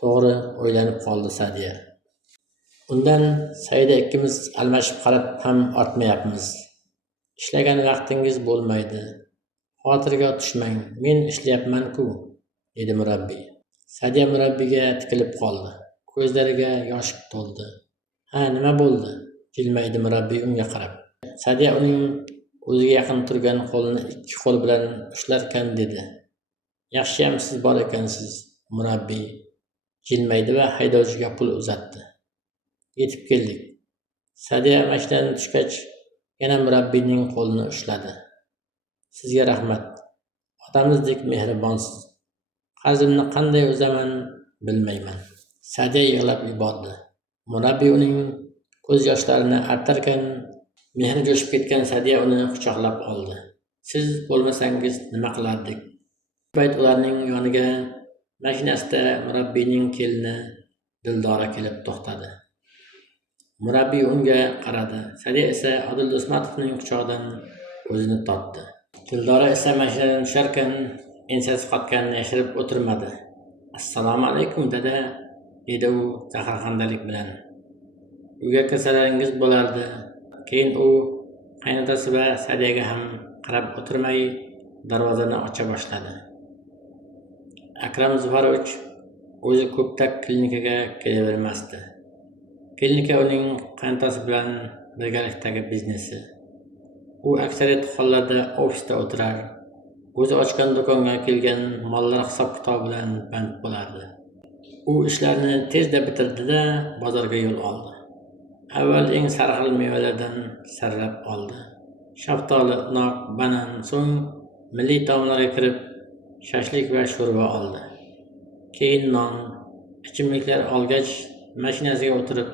To'g'ri, o'ylanib qoldi Sadiya. Undan Saida ikkimiz almashib qarab ham ortmayapmiz. Ishlagan vaqtingiz bo'lmaydi. Xavotirga tushmang, men ishlayapman-ku, dedi murabbiy. Sadiya murabbiyga tikilib qoldi. Ko'zlariga yosh to'ldi. Ha, nima bo'ldi? Jilmaydi murabbiy unga qarab. Sadiya uning o'ziga yaqin turgan qo'lini ikki qo'l bilan ushlarkan dedi. Yaxshiyam siz bor ekansiz, murabbiy. Jilmaydi va haydovchiga pul uzatdi. Yetib keldik. Sadiya mashinadan tushgach, yana murabbiyning qo'lini ushladi. Sizga rahmat. Otamizdek mehribonsiz. Qarzimni qanday uzaman bilmayman. Sadiya yig'lab yubordi. Murabbiy uning ko'z yoshlarini artarkan, mehri jo'shib ketgan Sadiya uni quchoqlab oldi. Siz bo'lmasangiz nima qilardik? Payt ularning yoniga mashinasida murabbiyning kelini Dildora kelib to'xtadi. Murabbiy unga qaradi. Sadiya esa Odil Do'stmatovning quchog'idan o'zini tortdi. Dildora esa mashinadan tusharkan, ensasi qotganini yashirib o'tirmadi. Assalomu alaykum dada, dedi u zaharxandalik bilan. Uyga kirsalaringiz bo'lardi. Keyin u qaynotasi va Sadiyaga ham qarab o'tirmay darvozani ocha boshladi. Akram Zufarovich o'zi ko'pda klinikaga kelavermasdi. Klinika uning qaynotasi bilan birgalikdagi biznesi. U aksariyat hollarda ofisda o'tirar, o'zi ochgan do'konga kelgan mollar hisob-kitob bilan band bo'lardi. U ishlarni tezda bitirdi-da, bozorga yo'l oldi. Avval eng sarxil mevalardan sarrab oldi. Shaftoli, nok, banan, so'ng milliy taomlarga kirib, shashlik va sho'rva oldi. Keyin non, ichimliklar olgach, mashinasiga o'tirib,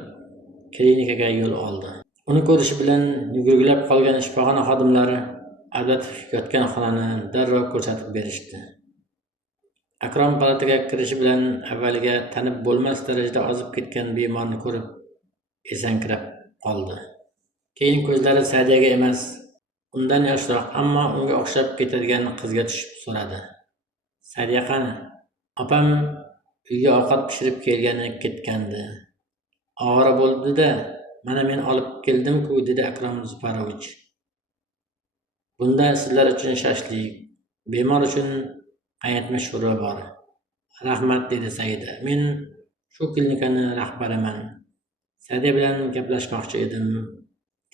klinikaga yo'l oldi. Uni ko'rishi bilan yugurgilab qolgan shifoxona xodimlari Ablatov yotgan xonani darrov ko'rsatib berishdi. Akrom palataga kirishi bilan avvaliga tanib bo'lmas darajada ozib ketgan bemorni ko'rib, esankirab qoldi. Keyin ko'zlari Sadiyaga emas, undan yoshroq, ammo unga o'xshab ketadigan qizga tushib so'radi. Sadiya qani? Opam uyga ovqat pishirib kelgani ketgandi. Ovora bo'ldi-da, mana men olib keldim-ku, dedi Akram Zufarovich. Bunda sizlar uchun shashlik, bemor uchun qaynatma sho'rva bor. Rahmat, dedi Saida. Men shu klinikani rahbariman. Sadiya bilan gaplashmoqchi edim.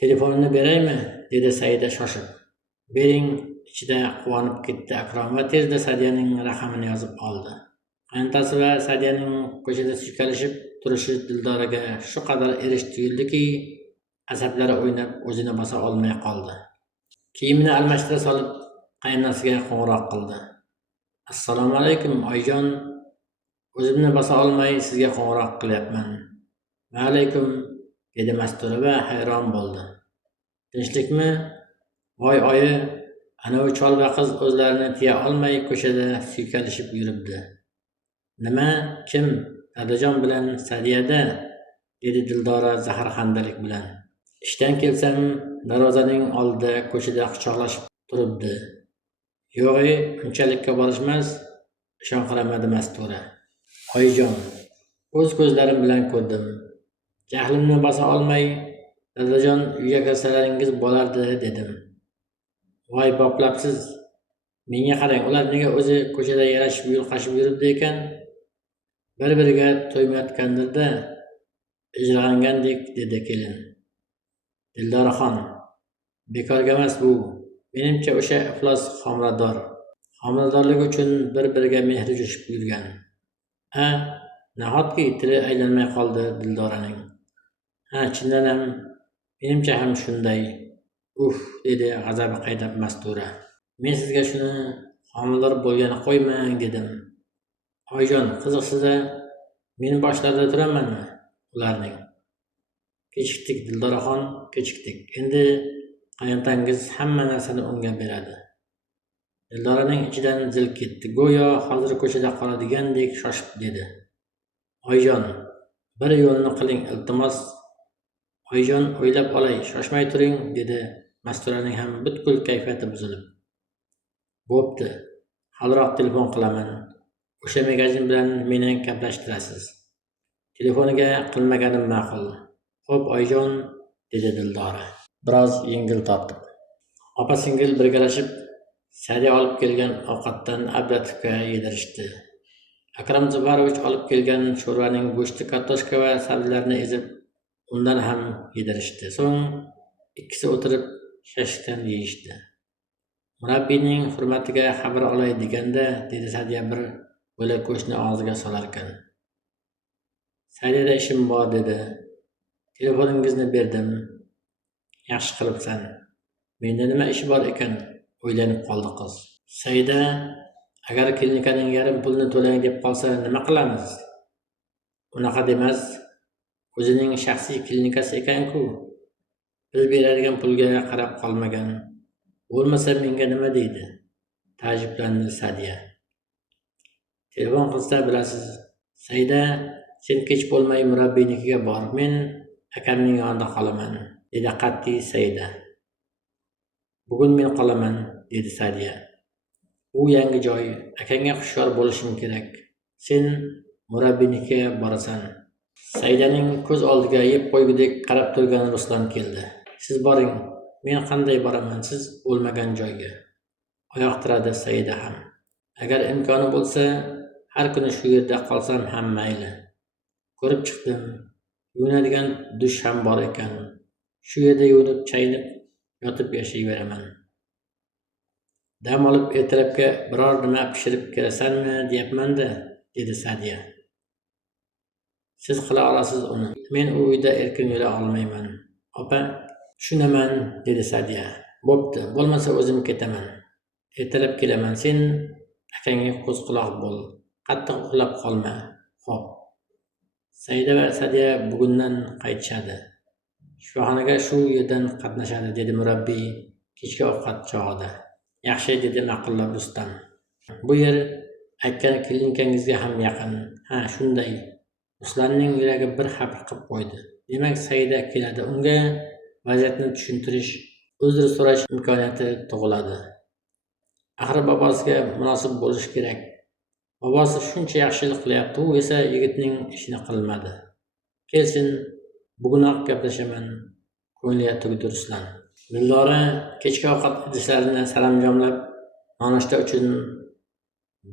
Telefonini beraymi? Dedi Saida shoshib. Bering, ichida quvonib ketdi Akrom va tezda Sadiyaning raqamini yozib oldi. Qaynotasi va Sadiyaning ko'chada suykalishib turishi Dildoraga shu qadar erish tuyuldiki, asablari o'ynab o'zini bosa olmay qoldi. Kiyimini almashtira solib, qaynonasiga qo'ng'iroq qildi. Assalomu alaykum, oyijon. O'zimni bosa olmay sizga qo'ng'iroq qilyapman. Va alaykum, dedi Mastura va hayron bo'ldi. Tinchlikmi? Voy oyi, ana u chol va qiz o'zlarini tiya olmay ko'chada suykalishib yuribdi. Nima? Kim? Dadajon bilan Sadiyada, dedi Dildora zaharxandalik bilan. Ishdan kelsam, darvozaning oldida ko'chada quchoqlashib turibdi. Yo'g'i, unchalikka borishmas, ishonqiramadi Mastura. Oyijon, o'z ko'zlarim bilan ko'rdim. Jahlimni bosa olmay, Dadajon, uyga kirsalaringiz bo'lardi, dedim. Voy boplabsiz. Menga qarang, ular nega o'zi ko'chada yarashib yo'l yuribdi ekan? Bir-biriga to'ymayotgandirda, ijrag'angandek, dedi kelin. Dildoraxon, bekorga emas bu. Menimcha o'sha iflos homilador. Homiladorligi uchun bir-biriga mehri jo'shib yurgan. Nahotki tili aylanmay qoldi Dildoraning. Chindan ham, menimcha ham shunday. Dedi g'azabi qaydab Mastura. Men sizga shuni homilador bo'lgani qo'ymang, dedim. Oyijon, qiziqsiz-a, men boshlarida turamanmi ularning? Kechikdik, Dildoraxon, kechikdik. Endi qaynotangiz hamma narsani unga beradi. Dildoraning ichidan zil ketdi. Go'yo hozir ko'chada qoladigandek shoshib dedi. Oyijon, bir yo'lni qiling, iltimos. Oyijon, o'ylab olay, shoshmay turing, dedi Masturaning ham butkul kayfiyati buzilib. Bo'pti, haliroq telefon qilaman. O'sha magazin bilan meni gaplashtirasiz. Telefoniga qilmaganim ma'qul. Xo'p, oyijon, dedi Dildora. Biroz yengil tortib. Opa-singil birgalashib Sadiya olib kelgan ovqatdan Ablatovga yedirishdi. Akram Zubarovich olib kelgan sho'rvaning go'shti, kartoshka va sabzilarni ezib, undan ham yedirishdi. So'ng ikkisi o'tirib shashtidan yeyishdi. Murabbiyning hurmatiga xabar olay deganda, dedi Sadiya bir bo'lak go'shtni og'ziga solarkan. Sadiyada ishim bor, dedi. Telefoningizni berdim. Yaxshi qilibsan. Menda nima ish bor ekan? O'ylanib qoldi qiz. Saida, agar klinikaning yarim pulini to'lang deb qolsa nima qilamiz? Unaqa demas, o'zining shaxsiy klinikasi ekan-ku. Biz beradigan pulga qarab qolmagan. Bo'lmasa menga nima deydi? Ta'jiblandi Sadiya. Telefon qilsa bilasiz. Saida, sen kech bo'lmay murabbiynikiga bor. Men akamning yonida qolaman, dedi qat'iy Saida. Bugun men qolaman, dedi Sadiya. U yangi joy, akangga hushyor bo'lishim kerak. Sen murabbiynikiga borasan. Saidaning ko'z oldiga yeb qo'ygudek qarab turgan Ruslan keldi. Siz boring, men qanday boraman siz bo'lmagan joyga? Oyoqtiradi Saida ham. Agar imkoni bo'lsa, har kuni shu yerda qolsam ham mayli. Ko'rib chiqdim. Yuvinadigan dush ham bor ekan. Shu yerda yuvinib, chaynib, yotib yashayveraman. Dam olib ertalabga biror nima pishirib kelasanmi, deyapman-da, dedi Sadiya. Siz qila olasiz uni. Men u uyda erkin yura olmayman. Opa, tushunaman, dedi Sadiya. Bo'pti, bo'lmasa o'zim ketaman. Ertalab kelaman. Sen akangga ko'z quloq bo'l. Qattiq uxlab qolma. Xo'p. Saida va Sadiya bugundan qaytishadi. Shifoxonaga shu yerdan qatnashadi, dedi murabbiy kechki ovqat chog'ida. Yaxshi, dedi ma'qullab Rustam. Bu yer aytgan klinikangizga ham yaqin. Shunday. Ruslanning yuragi bir hapriqib qo'ydi. Demak, Saida keladi. Unga vaziyatni tushuntirish, uzr so'rash imkoniyati tug'iladi. Axir bobosiga munosib bo'lish kerak. Bobosi shuncha yaxshilik qilyapti, u esa yigitning ishini qilmadi. Kelsin, bugunoq gaplashaman, ko'ngliga tugdi Ruslan. Dildora kechki ovqat idishlarini saramjomlab, nonushta uchun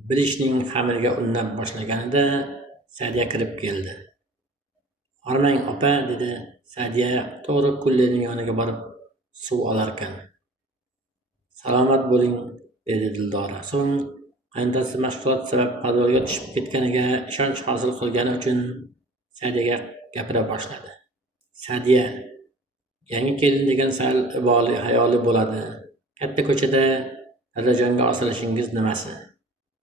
bilishning xamiriga unnab boshlaganida Sadiya kirib keldi. Hormang opa, dedi Sadiya to'g'ri Kullining yoniga borib suv olarkan. Salomat bo'ling, dedi Dildora. So'ng qayntasi mashg'ulot sabab podvolga tushib ketganiga ishonch hosil qilgani uchun Sadiyaga gapira boshladi. Sadiya, yangi kelin degan sal iboli hayoli bo'ladi. Katta ko'chada dadajonga osilishingiz nimasi?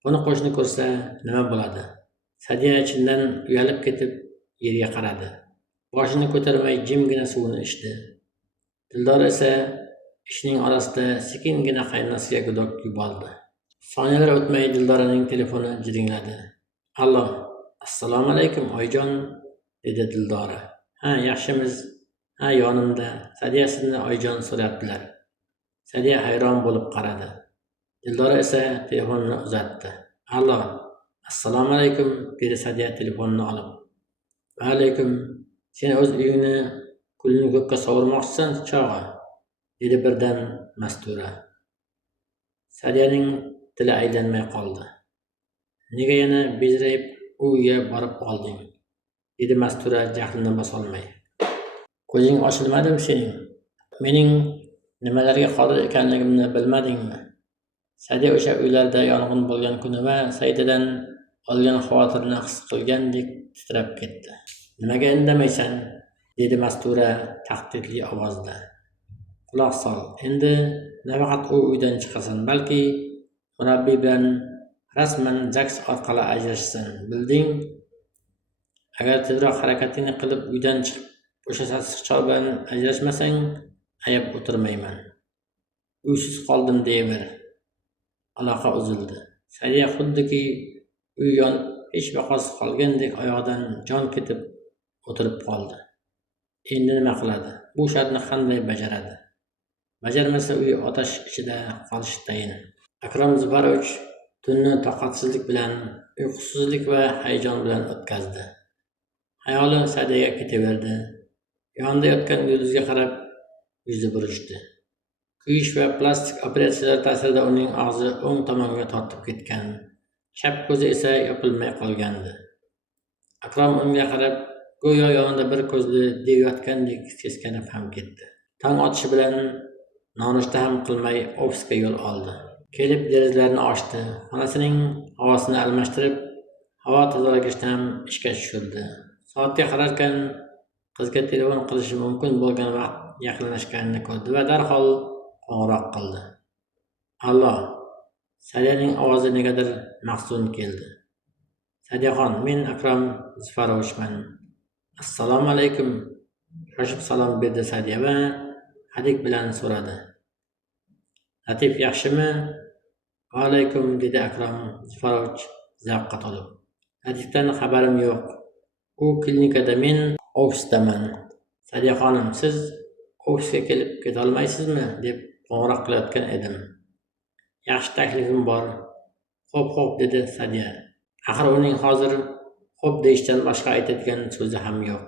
Buni qo'shni ko'rsa nima bo'ladi? Sadiya ichidan uyalib ketib yerga qaradi. Boshini ko'tarmay jimgina suvni ichdi. Dildora esa ishning orasida sekingina qaynonasiga gudok yubordi. Soniyalar o'tmay Dildoraning telefoni jiringladi. Allo, assalomu alaykum oyijon, dedi Dildora. Yaxshimiz. Yonimda. Sadiya sizni oyijon so'rabdilar. Sadiya hayron bo'lib qaradi. Dildora esa telefonni uzatdi. Allo, assalomu alaykum, dedi Sadiya telefonni olib. Va alaykum. Sen o'z uyingni kulni ko'kka sovurmoqchisan chog'i, dedi birdan Mastura. Sadiyaning tili aylanmay qoldi. Nega yana bezrayib u uyga borib qolding? Dedi Mastura jahlini bosolmay. Ko'zing ochilmadimi sening? Mening nimalarga qodir ekanligimni bilmadingmi? Sadiya o'sha uylarda yong'in bo'lgan kuni va Saidadan olgan xavotirini his qilgandek titrab ketdi. Nimaga indamaysan? Dedi Mastura tahdidli ovozda. Quloq sol. Endi nafaqat u uydan chiqasan, balki murabbiy bilan rasman ZAGS orqali ajrashasan. Bilding? Agar tezroq harakatingni qilib uydan chiqib o'sha sassiqchol bilan ajrashmasang, ayab o'tirmayman. Uysiz qoldim deyaver. Aloqa uzildi. Sadiya xuddiki uy yonib hech vaqosiz qolgandek oyog'idan jon ketib o'tirib qoldi. Endi nima qiladi? Bu shartni qanday bajaradi? Bajarmasa uy otash ichida qolishi tayin. Akrom Zubarovich tunni toqatsizlik bilan, uyqusizlik va hayajon bilan o'tkazdi. Xayoli Sadiyaga ketaverdi. Yonida yotgan yulduzga qarab yuzi burishdi. Kuyish va plastik operatsiyalar ta'sirida uning og'zi o'ng tomonga tortib ketgan, chap ko'zi esa yopilmay qolgandi. Akrom unga qarab go'yo yonida bir ko'zli dev yotgandek seskanib ham ketdi. Tong otishi bilan nonushta ham qilmay ofisga yo'l oldi. Kelib derazalarni ochdi. Xonasining havosini almashtirib, havo tozalagichni ham ishga tushirdi. Soatga qararkan qizga telefon qilishi mumkin bo'lgan vaqt yaqinlashganini ko'rdi va darhol qo'ng'iroq qildi. Allo. Sadiyaning ovozi negadir mahzun keldi. Sadiyaxon, men Akrom Zufarovichman. Assalomu alaykum. Shoshib salom berdi Sadiya va hadik bilan so'radi. Latif yaxshimi? Va alaykum, dedi Akrom Zufarovich zavqqa to'lib. Latifdan xabarim yo'q. U klinikada, men ofisdaman. Sadiya xonim, siz ofisga kelib ketolmaysizmi? Deb qo'ng'iroq qilayotgan edim. Yaxshi taklifim bor. Xo'p, dedi Sadiya. Axir uning hozir xo'p deyishdan boshqa aytadigan so'zi ham yo'q.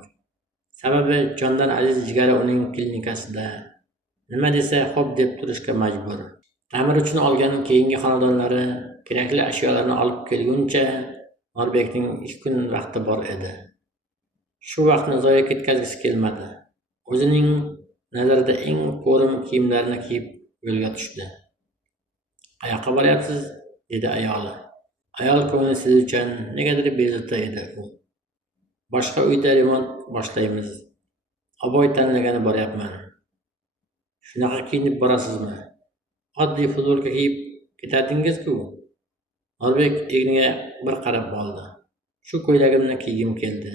Sababi jondan aziz jigari uning klinikasida. Nima desa xo'p deb turishga majbur. Ta'mir uchun olgan keyingi xonadonlari kerakli ashyolarni olib kelguncha Norbekning 2 kun vaqti bor edi. Shu vaqtni zoya ketkazgisi kelmadi. O'zining nazarida eng ko'rim kiyimlarini kiyib yo'lga tushdi. Qayoqqa boryapsiz? Dedi ayoli. Ayol ko'ngli sezuvchan, negadir bezovta edi u. Boshqa uyda remont boshlaymiz. Oboy tanlagani boryapman. Shunaqa kiyinib borasizmi? Oddiy futbolka kiyib ketardingiz-ku. Norbek egniga bir qarab oldi. Shu ko'ylagimni kiygim keldi.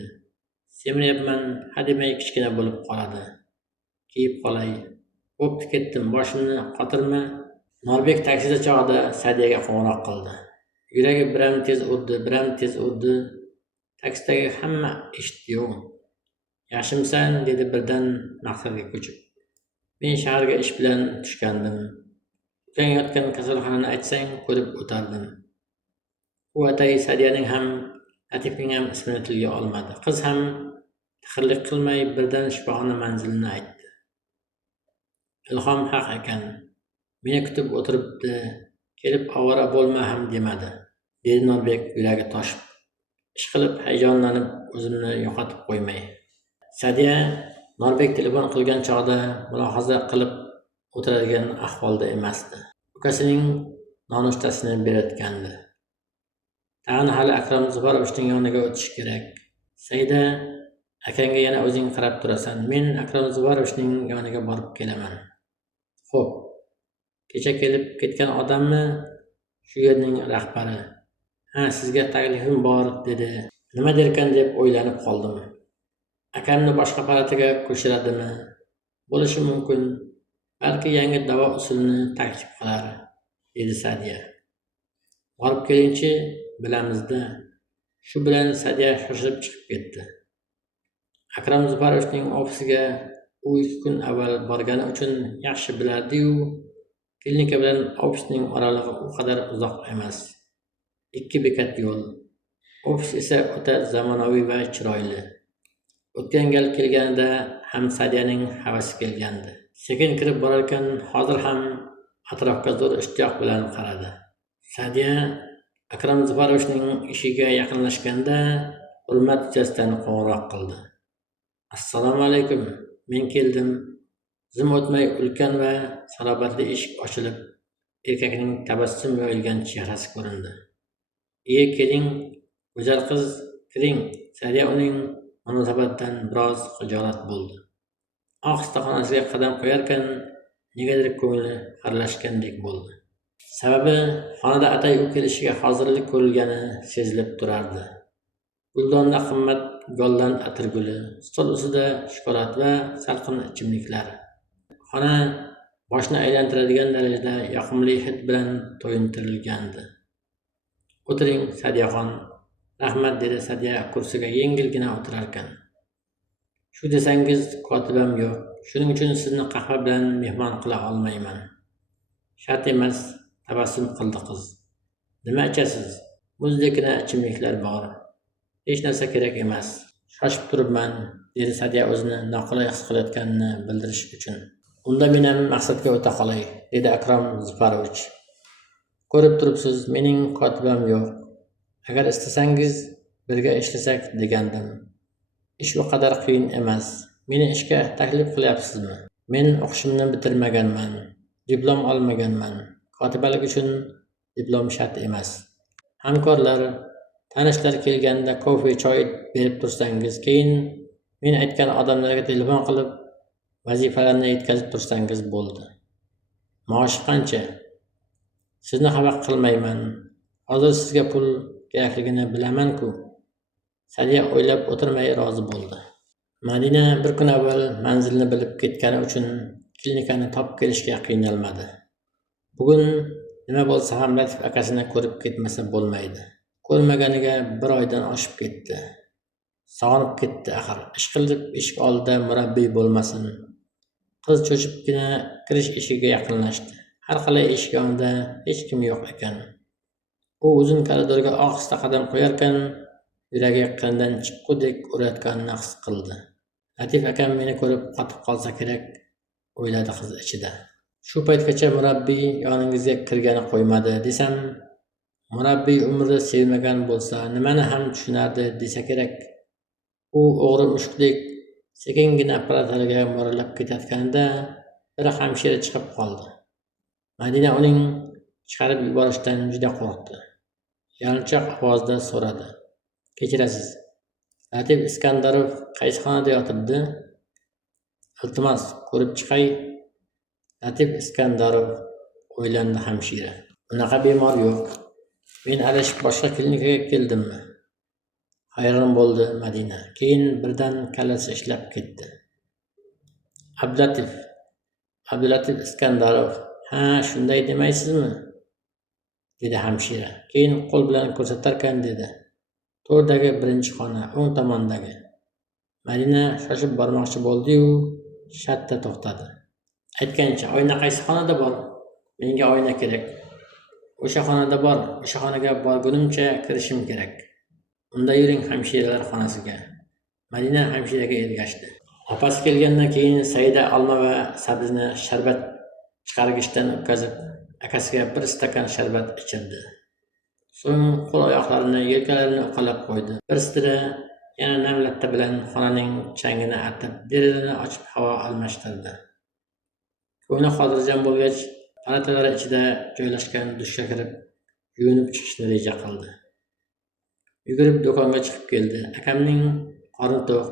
Semiryapman, hademay kichkina bo'lib qoladi. Kiyib qolay. Bo'pti, ketdim, boshimni qotirma. Norbek taksida chog'ida Sadiyaga qo'ng'iroq qildi. Yuragi biram tez urdi. Taksidagi hamma eshitdi-yu. Yaxshimisan? Dedi birdan maqsadga ko'chib. Men shaharga ish bilan tushgandim. Ukang yotgan kasalxonani aytsang, ko'rib o'tardim. U atay Sadiyaning ham, Latifning ham ismini tilga olmadi. Qiz ham tixirlik qilmay birdan shifoxona manzilini aytdi. Ilhom haq ekan. Meni kutib o'tiribdi. Kelib ovora bo'lma ham demadi. Dedi Norbek yuragi toshib. Ishqilib hayajonlanib o'zimni yo'qotib qo'ymay. Sadiya Norbek telefon qilgan chog'da mulohaza qilib o'tiradigan ahvolda emasdi. Ukasining nonushtasini berayotgandi. Tag'in hali Akrom Zufarovichning yoniga o'tish kerak. Saida, akangga yana o'zing qarab turasan. Men Akrom Zufarovichning yoniga borib kelaman. Xo'p. Kecha kelib ketgan odammi? Shu yerning rahbari. Ha, sizga taklifim bor, dedi. Nima derkan deb o'ylanib qoldim. Akamni boshqa palataga ko'chiradimi? Bo'lishi mumkin. Balki yangi davo usulini taklif qilar, dedi Sadiya. Borib kelingchi, bilamizda. Shu bilan Sadiya shoshilib chiqib ketdi. Akrom Zufarovichning ofisiga u 2 kun avval borgani uchun yaxshi bilardi-yu, klinika bilan ofisning oralig'i u qadar uzoq emas. 2 bekat yo'l. Ofis esa o'ta zamonaviy va chiroyli. O'tgan gal kelganida ham Sadiyaning havasi kelgandi. Sekin kirib borarkan, hozir ham atrofga zo'r ishtiyoq bilan qaradi. Sadiya Akram Zufarovichning ishiga yaqinlashganda hurmat yuzasidan qo'ng'iroq qildi. Assalomu alaykum, men keldim. Zum o'tmay ulkan va salobatli eshik ochilib, erkakning tabassum yoyilgan chehrasi ko'rindi. Keling, go'zal qiz, kiring. Sadiya uning munosabatidan biroz xijolat bo'ldi. Ohista xonasiga qadam qo'yarkan, negadir ko'ngli xiralashgandek bo'ldi. Sababi xonada atay u kelishiga hozirlik ko'rilgani sezilib turardi. Guldonda qimmat goldan atirguli, stol ustida shokolad va salqin ichimliklar. Xona boshni aylantiradigan darajada yoqimli hid bilan to'yintirilgandi. O'tiring, Sadiyaxon. Rahmat, dedi Sadiya kursiga yengilgina o'tirarkan. Shu desangiz, kotibam yo'q. Shuning uchun sizni qahva bilan mehmon qila olmayman. Shart emas, tabassum qildi qiz. Nima ichasiz? Muzdekina ichimliklar bor. Hech narsa kerak emas. Shoshib turibman, dedi Sadiya o'zini noqulay his qilayotganini bildirish uchun. Unda men ham maqsadga o'ta qolay, dedi Akram Zufarovich. Ko'rib turibsiz, mening kotibam yo'q. Agar istasangiz birga ishlasak degandim. Ish u qadar qiyin emas. Meni ishga taklif qilyapsizmi? Men o'qishimni bitirmaganman, diplom olmaganman. Kotibalik uchun diplom shart emas. Hamkorlar, tanishlar kelganda kofe, choy berib tursangiz, keyin men aytgan odamlarga telefon qilib vazifalarni yetkazib tursangiz bo'ldi. Maosh qancha? Sizni xabar qilmayman. Hozir sizga pul kerakligini bilaman-ku. Sadiya o'ylab o'tirmay rozi bo'ldi. Madina bir kun avval manzilni bilib ketgani uchun klinikani topib kelishga qiynalmadi. Bugun nima bo'lsa ham Latif akasini ko'rib ketmasa bo'lmaydi. Ko'rmaganiga bir oydan oshib ketdi. Sog'inib ketdi axir. Ishqilib eshik oldida murabbiy bo'lmasin. Qiz cho'chibgina kirish eshigiga yaqinlashdi. Har qalay eshik yonida hech kim yo'q ekan. U uzun koridorga ohista qadam qo'yarkan, yuragi qindan chiqqudek urayotganini his qildi. Latif akam meni ko'rib qotib qolsa kerak, o'yladi qiz ichida. Shu paytgacha murabbiy yoningizga kirgani qo'ymadi desam, murabbiy umrida sevmagan bo'lsa, nimani ham tushunardi desa kerak. U o'g'ri mushukdek sekingina palataliga mo'ralab ketayotganida bir hamshira chiqib qoldi. Madina uning chiqarib yuborishdan juda qo'rqdi. Yalinchoq ovozda so'radi. Kechirasiz. Latif Iskandarov qaysi xonada yotibdi? Iltimos, ko'rib chiqay. Latif Iskandarov, o'ylandi hamshira. Unaqa bemor yo'q. Men adashib boshqa klinikaga keldimmi? Hayron bo'ldi Madina. Keyin birdan kallasi ishlab ketdi. Abdulatif Iskandarov. Ha, shunday demaysizmi? Dedi hamshira. Keyin qo'l bilan ko'rsatarkan dedi. To'rdagi birinchi xona, o'ng tomondagi. Madina shoshib bormoqchi bo'ldi-yu, shartta to'xtadi. Aytgancha, oyna qaysi xonada bor? Menga oyna kerak. O'sha xonada bor. O'sha xonaga borgunimcha kirishim kerak. Unda yuring hamshiralar xonasiga. Madina hamshiraga ergashdi. Opasi kelgandan keyin Saida olma va sabzini sharbat chiqargichdan o'tkazib, akasiga bir stakan sharbat ichirdi. So'ng qo'l oyoqlarini, yelkalarini uqalab qo'ydi. Bir sitira yana nam latta bilan xonaning changini artib, derazani ochib havo almashtirdi. Ko'ngli xotirjam bo'lgach, palatalar ichida joylashgan dushga kirib, yuvinib chiqishni reja qildi. Yugurib do'konga chiqib keldi. Akamning qorni to'q,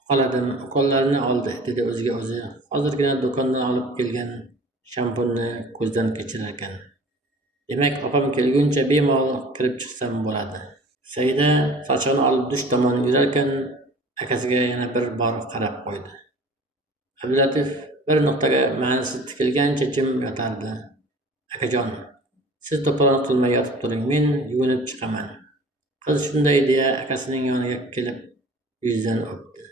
uqaladim, ukollarini oldi, dedi o'ziga o'zi. Hozirgina do'kondan olib kelgan shampunni ko'zdan kechirar ekan. Demak, opam kelguncha bemalol kirib chiqsam bo'ladi. Saida sochini olib dush tomon yurarkan, akasiga yana bir bor qarab qo'ydi. Abdulatif bir nuqtaga ma'nisi tikilgancha jim yotardi. Akajon, siz to'polon qilmay yotib turing, men yuvinib chiqaman. Qiz shunday deya akasining yoniga kelib yuzidan o'pdi.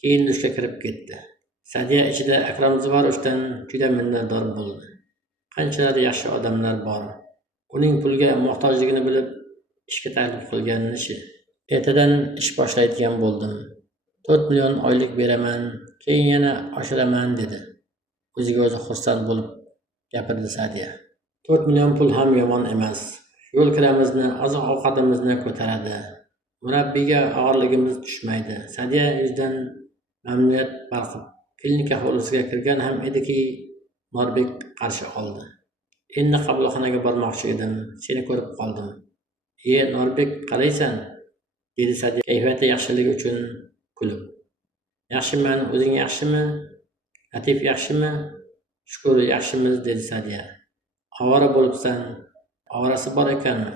Keyin dushga kirib ketdi. Sadiya ichida Akram Zufarovichdan juda minnatdor bo'ldi. Qanchalar yaxshi odamlar bor. Uning pulga muhtojligini bilib ishga taklif qilganishi. Ertadan ish boshlaydigan bo'ldim. 4 million oylik beraman, keyin yana oshiraman dedi. O'ziga o'zi xursand bo'lib gapirdi Sadiya. 4 million pul ham yomon emas. Yo'l kiramizni, oziq-ovqatimizni ko'taradi. Murabbiyga og'irligimiz tushmaydi. Sadiya yuzdan mamnuniyat balqib klinika hovlisiga kirgan ham ediki, Norbek qarshi oldi. Endi qabulxonaga bormoqchi edim, seni ko'rib qoldim. Norbek, qalaysan? Dedi Sadiya kayfiyati yaxshiligi uchun kulib. Yaxshiman, o'zing yaxshimi? Latif yaxshimi? Shukur, yaxshimiz, dedi Sadiya. Ovora bo'libsan, ovorasi bor ekanmi?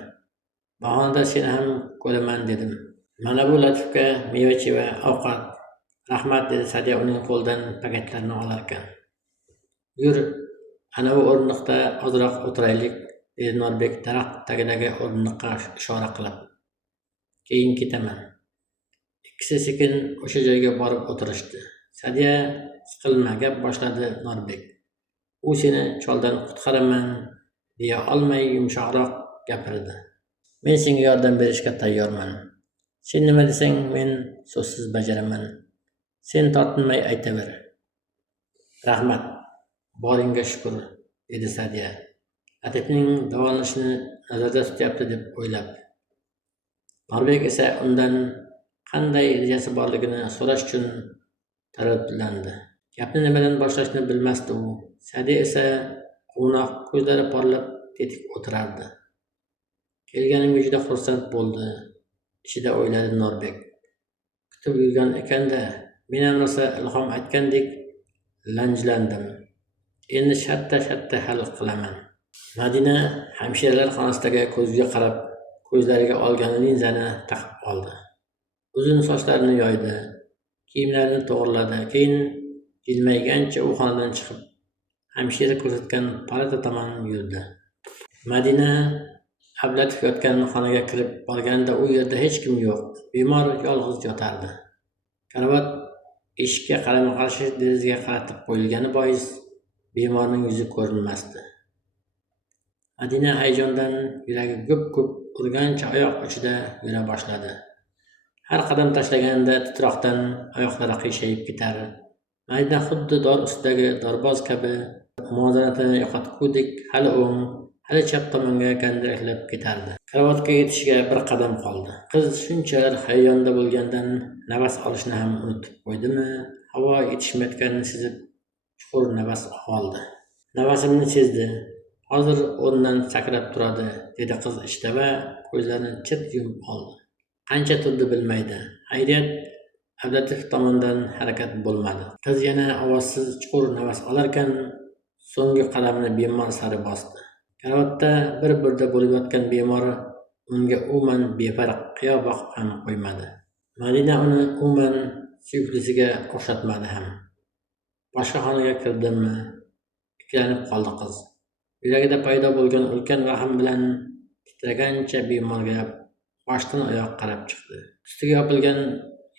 Bahonada seni ham ko'raman dedim. Mana bu Latifga meva-cheva, ovqat. Rahmat, dedi Sadiya uning qo'lidan paketlarni olarkan. Yur, ana bu o'rindiqda ozroq o'tiraylik, dedi Norbek daraxt tagidagi o'rindiqqa ishora qilib. Keyin ketaman. Ikkisi sekin o'sha joyga borib o'tirishdi. Sadiya, siqilma, gap boshladi Norbek. U seni choldan qutqaraman deya olmay yumshoqroq gapirdi. Men senga yordam berishga tayyorman. Sen nima desang, men so'zsiz bajaraman. Sen tortinmay aytaver. Rahmat, boringga shukur, dedi Sadiya. Latifning davolanishini nazarda tutyapti deb o'ylab. Norbek esa undan qanday rejasi borligini so'rash uchun taraddudlandi. Gapni nimadan boshlashni bilmasdi u. Sadiya esa quvnoq ko'zlari porlab tetik o'tirardi. Kelganimga juda xursand bo'ldi, ichida o'yladi Norbek. Kutib yurgan ekanda, men ham rosa ilhom aytgandek lanjlandim. Endi shatta hal qilaman. Madina hamshiralar xonasidagi ko'zga qarab, ko'zlariga olgan linzani taqib oldi. Uzun sochlarini yoydi, kiyimlarini to'g'riladi, keyin jilmaygancha u xonadan chiqib, hamshira ko'rsatgan palata tomon yurdi. Madina Ablatif yotgan xonaga kirib borganda u yerda hech kim yo'q. Bemor yolg'iz yotardi. Karavot eshikka qarama-qarshi derazaga qaratib qo'yilgani bois bemorning yuzi ko'rinmasdi. Madina hayajondan yuragi gup-gup urgancha oyoq uchida yura boshladi. Har qadam tashlaganda titroqdan oyoqlari qiyshayib ketar. Madina xuddi dor ustidagi dorboz kabi muvozanatini yo'qotgudek hali o'ng, hali chap tomonga gandiraklab ketardi. Karavotga yetishiga bir qadam qoldi. Qiz shunchalar hayajonda bo'lgandan nafas olishni ham unutib qo'ydimi? Havo yetishmayotganini sezib chuqur nafas oldi. Nafasimni sezdi. Hozir o'rnidan sakrab turadi, dedi qiz ichida va ko'zlarini chirt yumib oldi. Qancha turdi bilmaydi. Hayriyat, Ablatif tomonidan harakat bo'lmadi. Qiz yana ovozsiz chuqur nafas olarkan, so'nggi qadamini bemor sari bosdi. Karavotda bir-birda bo'lib yotgan bemor unga umuman befarq qiyo boqib ham qo'ymadi. Madina uni umuman suyuklisiga o'xshatmadi ham. Boshqa xonaga kirdimmi? Ikkilanib qoldi qiz. Yuragida paydo bo'lgan ulkan vahm bilan titragancha bemorga boshdan oyoq qarab chiqdi. Ustiga yopilgan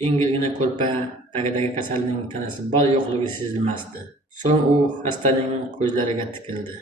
yengilgina ko'rpa tagidagi kasalning tanasi bor yo'qligi sezilmasdi. So'ng u xastaning ko'zlariga tikildi.